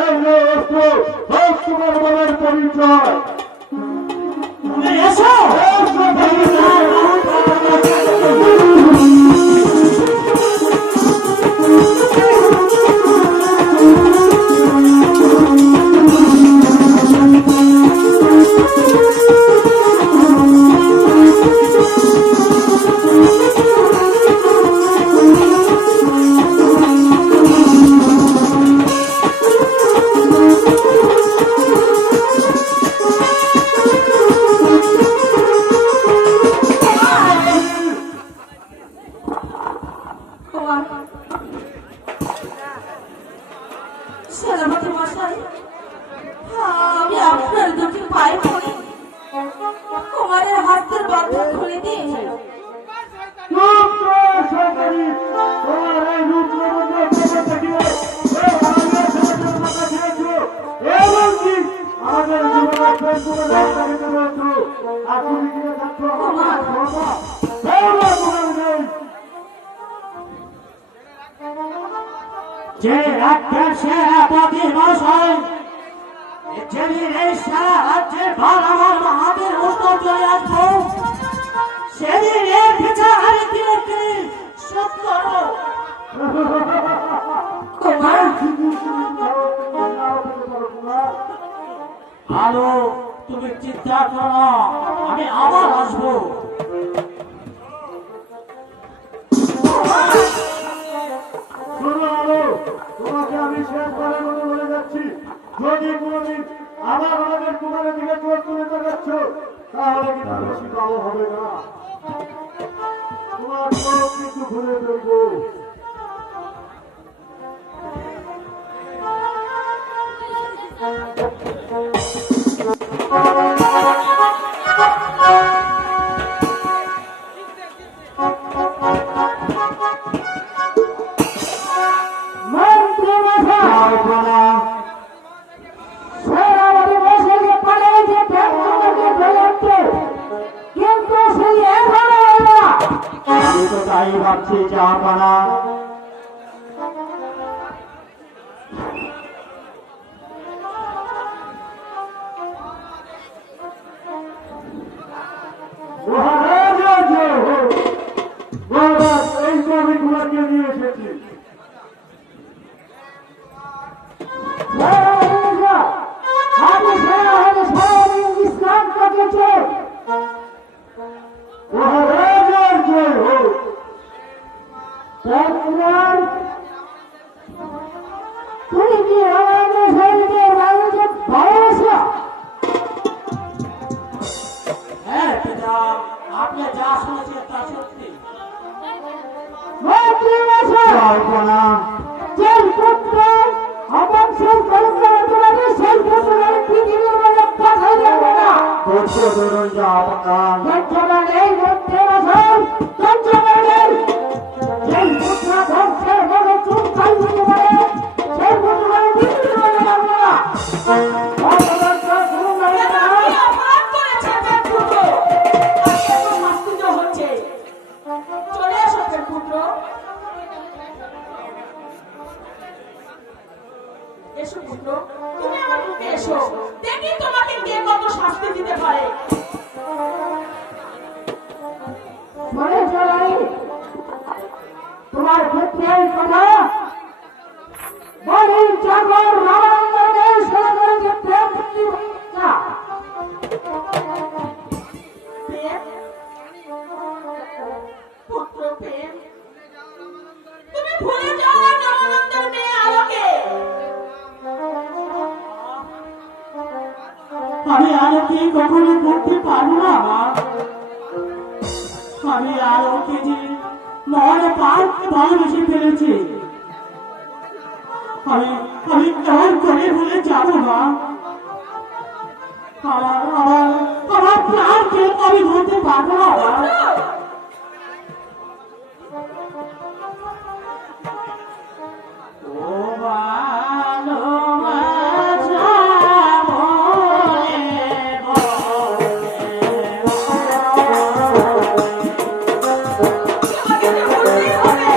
এই যে অস্ত্র সব তোমার বলের পরিচয়। তুমি এসো। সেনাপতি মশাই, আমি আপনার দুটি পায়ে পড়ি, কুমারের হাতের বন্ধন খুলে দিন। আমাদের যে একটা সেনাপতি মশাই যেদিন এই সারা রাজ্যের ভার আমার হাতের মুঠো চলে আসবো, সেদিন এর বিচার আমি কি শোধ করবো। কুমার, আলো, তুমি চিন্তা করো না, আমি আবার আসবো। তোমাকে আমি শেষবারের মতো বলে যাচ্ছি, যদি কোনদিন আবার আমাদের কুমারের দিকে চোখ তুলে দেখাচ্ছ, তাহলে কিন্তু বেশি ভালো হবে না। তোমার সব কিছু ভুলে ফেলবো। আমি তো তাই ভাবছি, জাহাপানা। এই তো আমি কুমারকে নিয়ে এসেছি। আমি ইসলাম করেছে মহারাজার জয় হোক। তুই কি আমাদের শরীরের মানুষের ভরসা? হ্যাঁ পিতা, আপনি যা শুনেছেন তা সত্যি। কল্পনা যে পুত্র আমার সেই কল্পনা সেই পুত্রের পৃথিবীর রক্ষা হয়ে যাবে না। ধরুন যাপনা এই মধ্যে সেই পুত্র ধ্বংসের বড় চুপ খাই দিতে পারে, সেই পুত্র পৃথিবীর মধ্যে যাবে না। আপনি অপরাধ করেছেন পেটপুত্র, আজকে তো শাস্তি তো হচ্ছে। চলে আসো পেটপুত্র, এসো পুত্র, তুমি আমার বুকে এসো, দেখি তোমাকে কে কত শাস্তি দিতে পারে। প্রেম পুত্র প্রেম তুমি ভুলে যাও রামানন্দের মেয়ে আলোকে। আমি আলোকে কখনো করতে পারবো না মা। আমি আলোকে যে মনে পার্কে ভালোবেসে ফেলেছি, আমি আমি কেমন করে ভুলে যাবো মা? আমার আমার আমার প্রাণকে আমি ভুলতে পারবো না মা। ও ভালোবাসা বলে তোমাকে যে ভুলতেই হবে।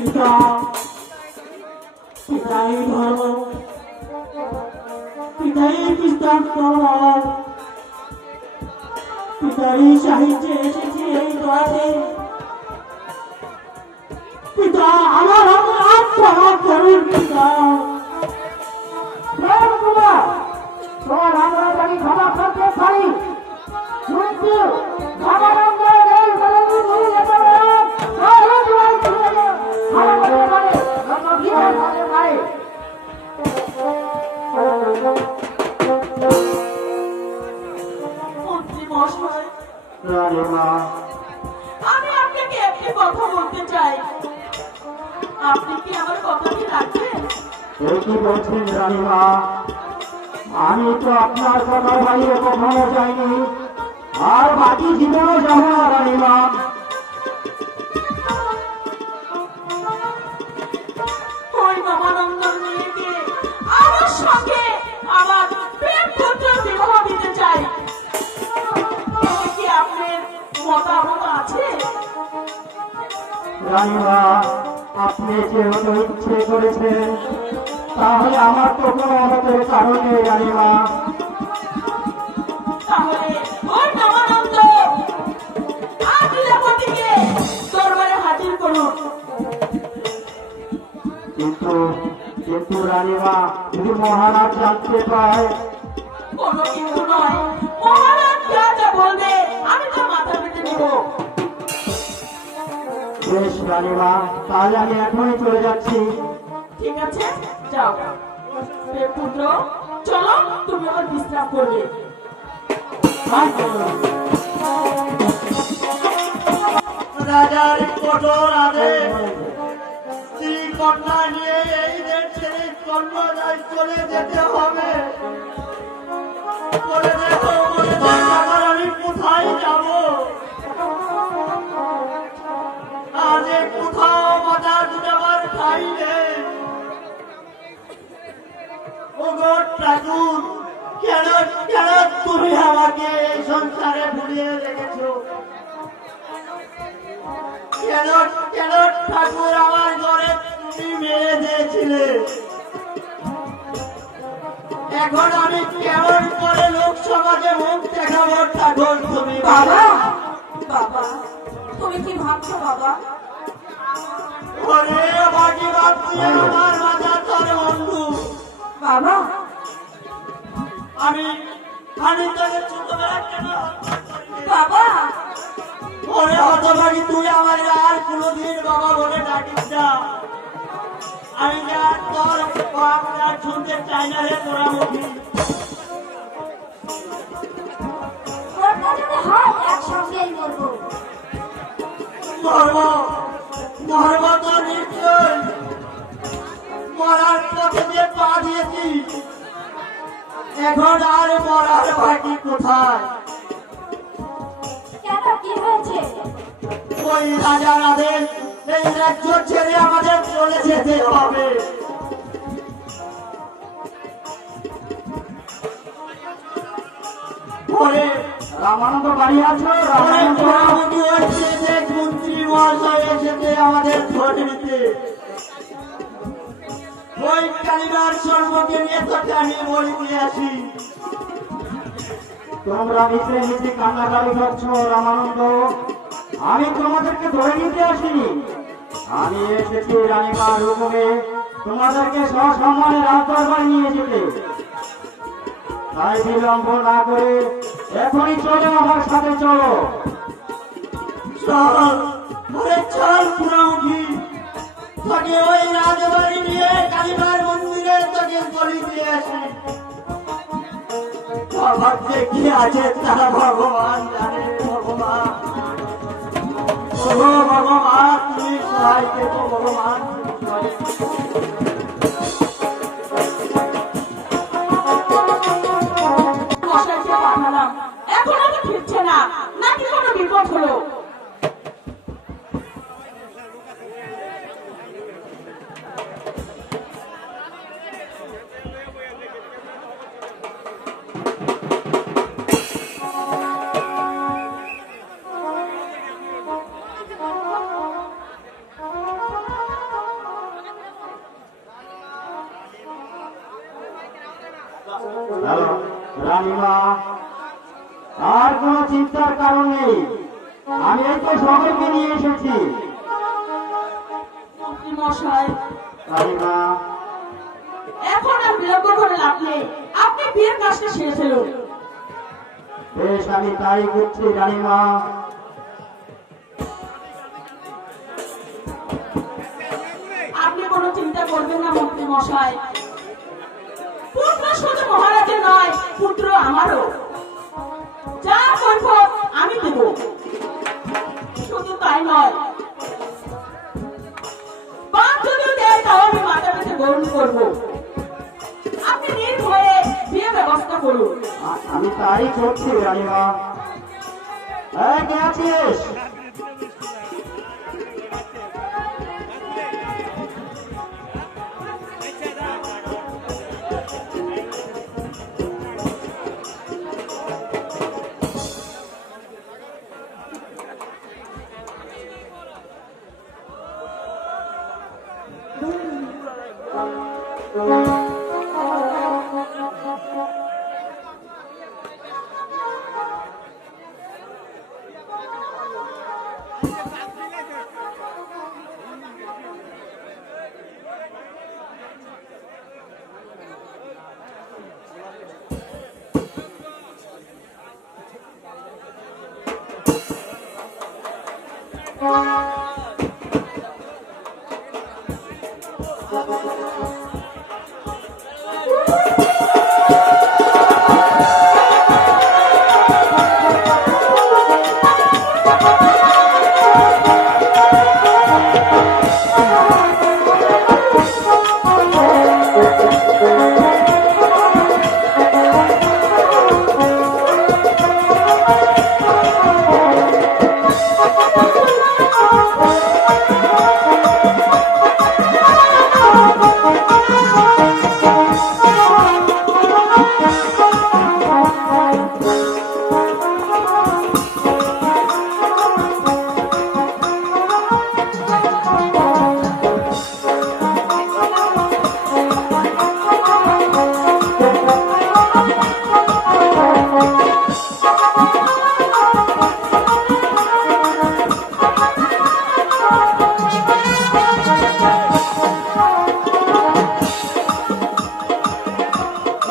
পিতা পিতাই ধর্ম পিতাই বিস্তার পিতাই সাহিত্যে এসেছে এই দোয়াতে পিতা আমার অপরাধ ক্ষমা করুন পিতা তোর আমরা জানি ক্ষমা করতে পারি কিন্তু ধর্মানন্দের এই বলবি তুই যেতে পারে মন্ত্রী মশাই, রানীমা আমি আপনাকে একটি কথা বলতে চাই, আপনি কি আমার কথাটি রাখবেন? এই কি বলছেন রানীমা? আমি তো আপনার কথা বাইরে কখনো যাইনি আর বাকি জীবনও যাবো না রানীমা। ওই নবানন্দর মেয়েকে আমার সঙ্গে আমার প্রেম পুত্র বিবাহ দিতে চাই, এতে কি আপনার মতামত আছে? রানীমা আপনি যেহেতু ইচ্ছে করেছেন তাহলে আমার তো কোনো অমতের কারণ নেই রানীমা। তাহলে ওই নবানন্দ আর লীলাবতীকে দরবারে হাজির করুন। কিন্তু কিন্তু রানীমা যদি মহারাজ জানতে পায়? কোনো কিন্তু নয়, মহারাজ যা যা বলবে আমি তো মাথা পেতে নেব। বেশ রানীমা তাহলে আমি এখনই চলে যাচ্ছি। ঠিক আছে, যাও। প্রেম পুত্র, চলো, তুমি আবার বিশ্রাম করবে। রাজার কঠোর আদেশ, স্ত্রী কন্যা নিয়ে এই দেশ ছেড়ে কন্যাদায় চলে যেতে হবে। বলে দেখো, এবার আমি কোথায় যাব? আজ কোথাও মাথা দুটাবার ঠাই নেই। ওগো ঠাকুর, কেন কেন তুমি আমাকে এই সংসারে ভুলিয়ে রেখেছো? কেন কেন ঠাকুর আমার ঘরে তুমি মেরে দিয়েছিলে? এখন আমি কেমন করে লোক সমাজে মুখ দেখাবো ঠাকুর? তুমি বাবা, বাবা, তুমি কি ভাবছো বাবা? ওরে বাকি ভাবছি আমার মাথা তোর বন্ধু। বাবা, আমি তোকে ছোটবেলা কেন হত্যা করিনি? বাবা, ওরে হতভাগী, তুই আমার আর কোনোদিন বাবা বলে ডাকিস না। আমি যা তোর আপনার শুনতে চাই না রে তোরা মুখী। ওটা যদি হয় একসঙ্গেই মরবো। মর্ম মর্ম তো নিশ্চয় মরার পথে যে পা দিয়েছি, এখন আর মরার বাকি কোথায়? কেন কি হয়েছে? ওই রাজার আদেশ, এই রাজ্য ছেড়ে আমাদের চলে যেতে হবে। ওরে রামানন্দ বাড়ি আছো? ওরে রামানন্দ পোড়ামুখী হচ্ছে দেশ মন্ত্রী মহাশয় এসেছে আমাদের খোঁজ নিতে। ওই কালিমার সর্বকে নিয়ে তোকে আমি বলি দিয়ে আসি। তোমরা নিচে নিচে কান্নাকারি করছো রামানন্দ। আমি তোমাদেরকে ধরে নিতে আসিনি, আমি এসেছি রানীমার হুকুমে তোমাদেরকে সসম্মানে রাজদরবারে নিয়ে যেতে। তাই বিলম্ব না করে এখনই চলো, আমার সাথে চলো। চল ওরে চল পোড়ামুখী, তোকে ওই রাজবাড়ি নিয়ে কালিমার মন্দিরে তোকে বলি দিয়ে আসি। আমার যে কি আছে তারা ভগবান জানে। ভগবান, ও ভগবান, তুমি সহায় থেকো ভগবান। মশাইকে পাঠালাম, এখনো তো ফিরছে না, নাকি কোনো বিপদ হলো? রানীমা, আর কোনো চিন্তার কারণ নেই। আমি এই তো সকলকে নিয়ে এসেছি। মন্ত্রী মশাই, রানীমা, এখন আর বিলম্ব করে লাভ নেই, আপনি বিয়ের কাজটা সেরে ফেলুন। বেশ, আমি তাই করছি রানীমা। আপনি কোনো চিন্তা করবেন না মন্ত্রী মশাই, পুত্র শুধু মহারাজের নয়, পুত্র আমারও। যা করব আমি দেব, শুধু তাই নয়, বাপ যদিও দেয় তাও আমি মাথা পেতে গ্রহণ করবো। আপনি নির্ভয়ে বিয়ে ব্যবস্থা করুন। আমি তাই করছি রানীমা। এই, কে আছিস?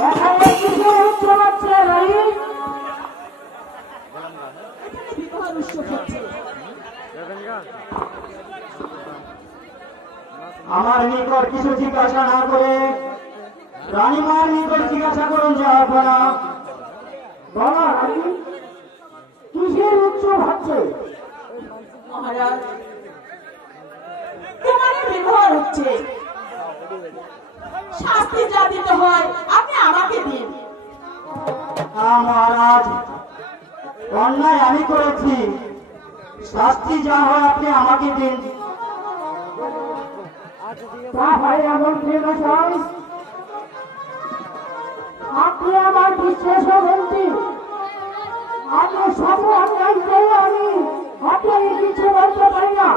এখানে কিসের উৎসব হচ্ছে রানী? বিবাহ উৎসব হচ্ছে। আমার নিকট কিছু জিজ্ঞাসা না করে রানীমার নিকট জিজ্ঞাসা করুন যে আপনারা। বলো রানী, কিসের উৎসব হচ্ছে? মহারাজ, কুমারের বিবাহ হচ্ছে। শাস্তি যা দিতে হয় আপনি আমাকে দিন। মহারাজ, অন্যায় আমি করেছি, শাস্তি যা হয় আপনি আমাকে দিন। তা ভাই মন্ত্রী মশাই, আপনি আমার বিশ্বাস মন্ত্রী, আপনি সব অন্যায় করে আমি আপনাকে কিছু বলতে পারি না।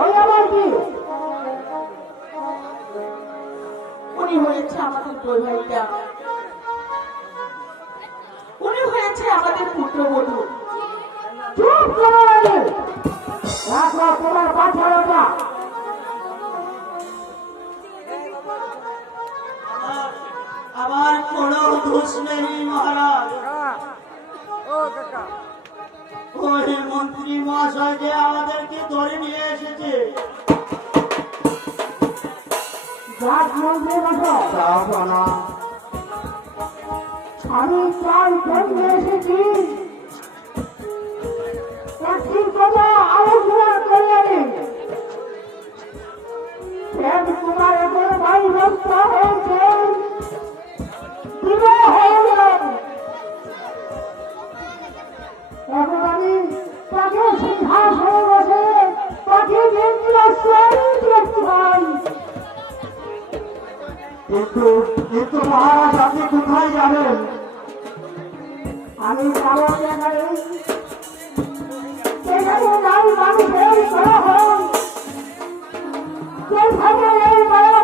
ওই আমার কি উনি হয়েছে আমাদের বৈবাহিকা, উনি হয়েছে আমাদের পুত্রবধূ। চুপ করো রানী, রাখো তোমার পাঠানোটা। আমার কোনো দোষ নেই মহারাজ। ওই মন্ত্রী মহাশয় যে আমাদেরকে ধরে নিয়ে এসেছে, যাক মন্ত্রী মশাই, যাও না, আমি প্রায় জন্মে এসেছি একদিন কথা আলোচনা করলেন। তোমার এখন বাড়ি ব্যস্ত হয়েছে, বিবাহ হয়ে গেল। এখন আমি তাকে সিংহাসনে বসে তাকে দেখতে চাই। কিন্তু মহারাজ, আপনি কোথায় যাবেন? আমি যাবো যেখানে নারী মানুষের করা হয়, যেখানে এই মায়া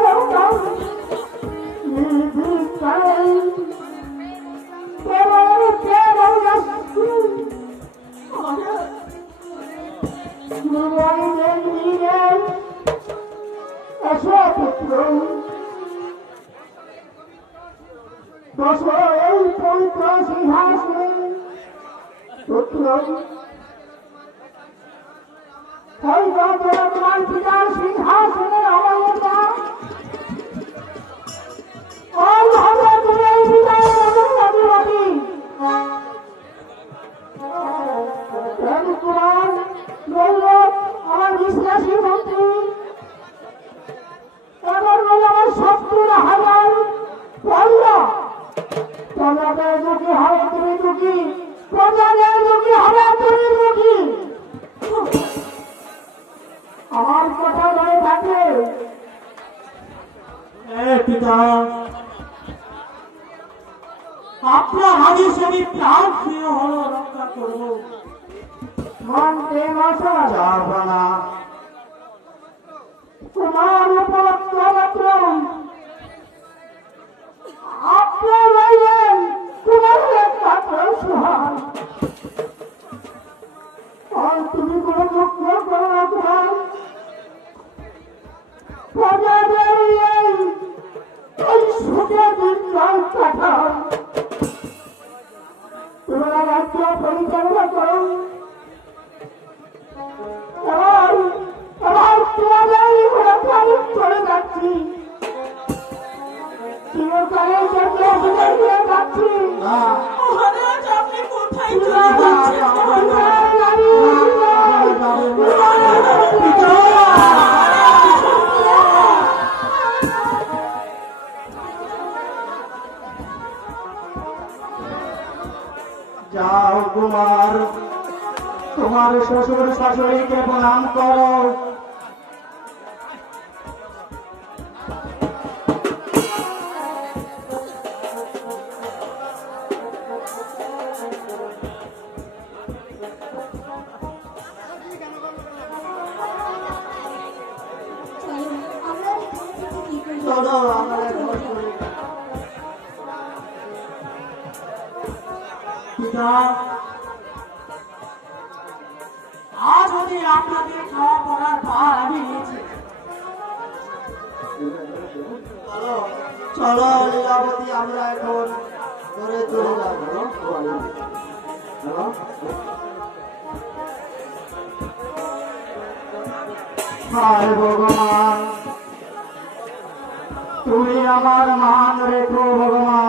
পুত্র ওই যারা তোমার পিতার সিংহাসনে অবস্থা ওই হবে তুমি এই বিদায়ের অধিপতি কুমার বলল আমার বিশ্বাসী মন্ত্রী এবার বলে আমার 70,000 বলল প্রজাদের দুঃখী হবে তুমি দুঃখী প্রজাদের দুঃখী হবে তুমি দুঃখী আমার কথা ধরে থাকে পিতা আপনার আদেশ আমি প্রাণ প্রিয় হল রক্ষা করবো। মন্ত্রী মশাই যাব না তোমার উপলক্ষ মাত্র আপনার রইলেন তোমার একমাত্র সহায় আর তুমি কোনো দুঃখ করো না তোমার প্রজাদের এই সুখে দিন কাটাও তোমরা রাজ্য পরিচালনা করো আমার তোমাদের চলে যাচ্ছি চিরকালের জন্য বিদায় দিয়ে যাচ্ছি মহারাজ আপনি কোথায় চলে যাও কুমার তোমার শ্বশুর শাশুড়িকে প্রণাম করো আমরা এখান থেকে কি করি? চলো আমরা ঘর করি। পিতা আজ আমি আপনাদের খাওয়া পড়ার ভার আমি নিয়েছি। চলো চলো লীলাবতী আমরা এখন ঘরে চলে যাবো। হায় ভগবান তুমি আমার মান রেখো ভগবান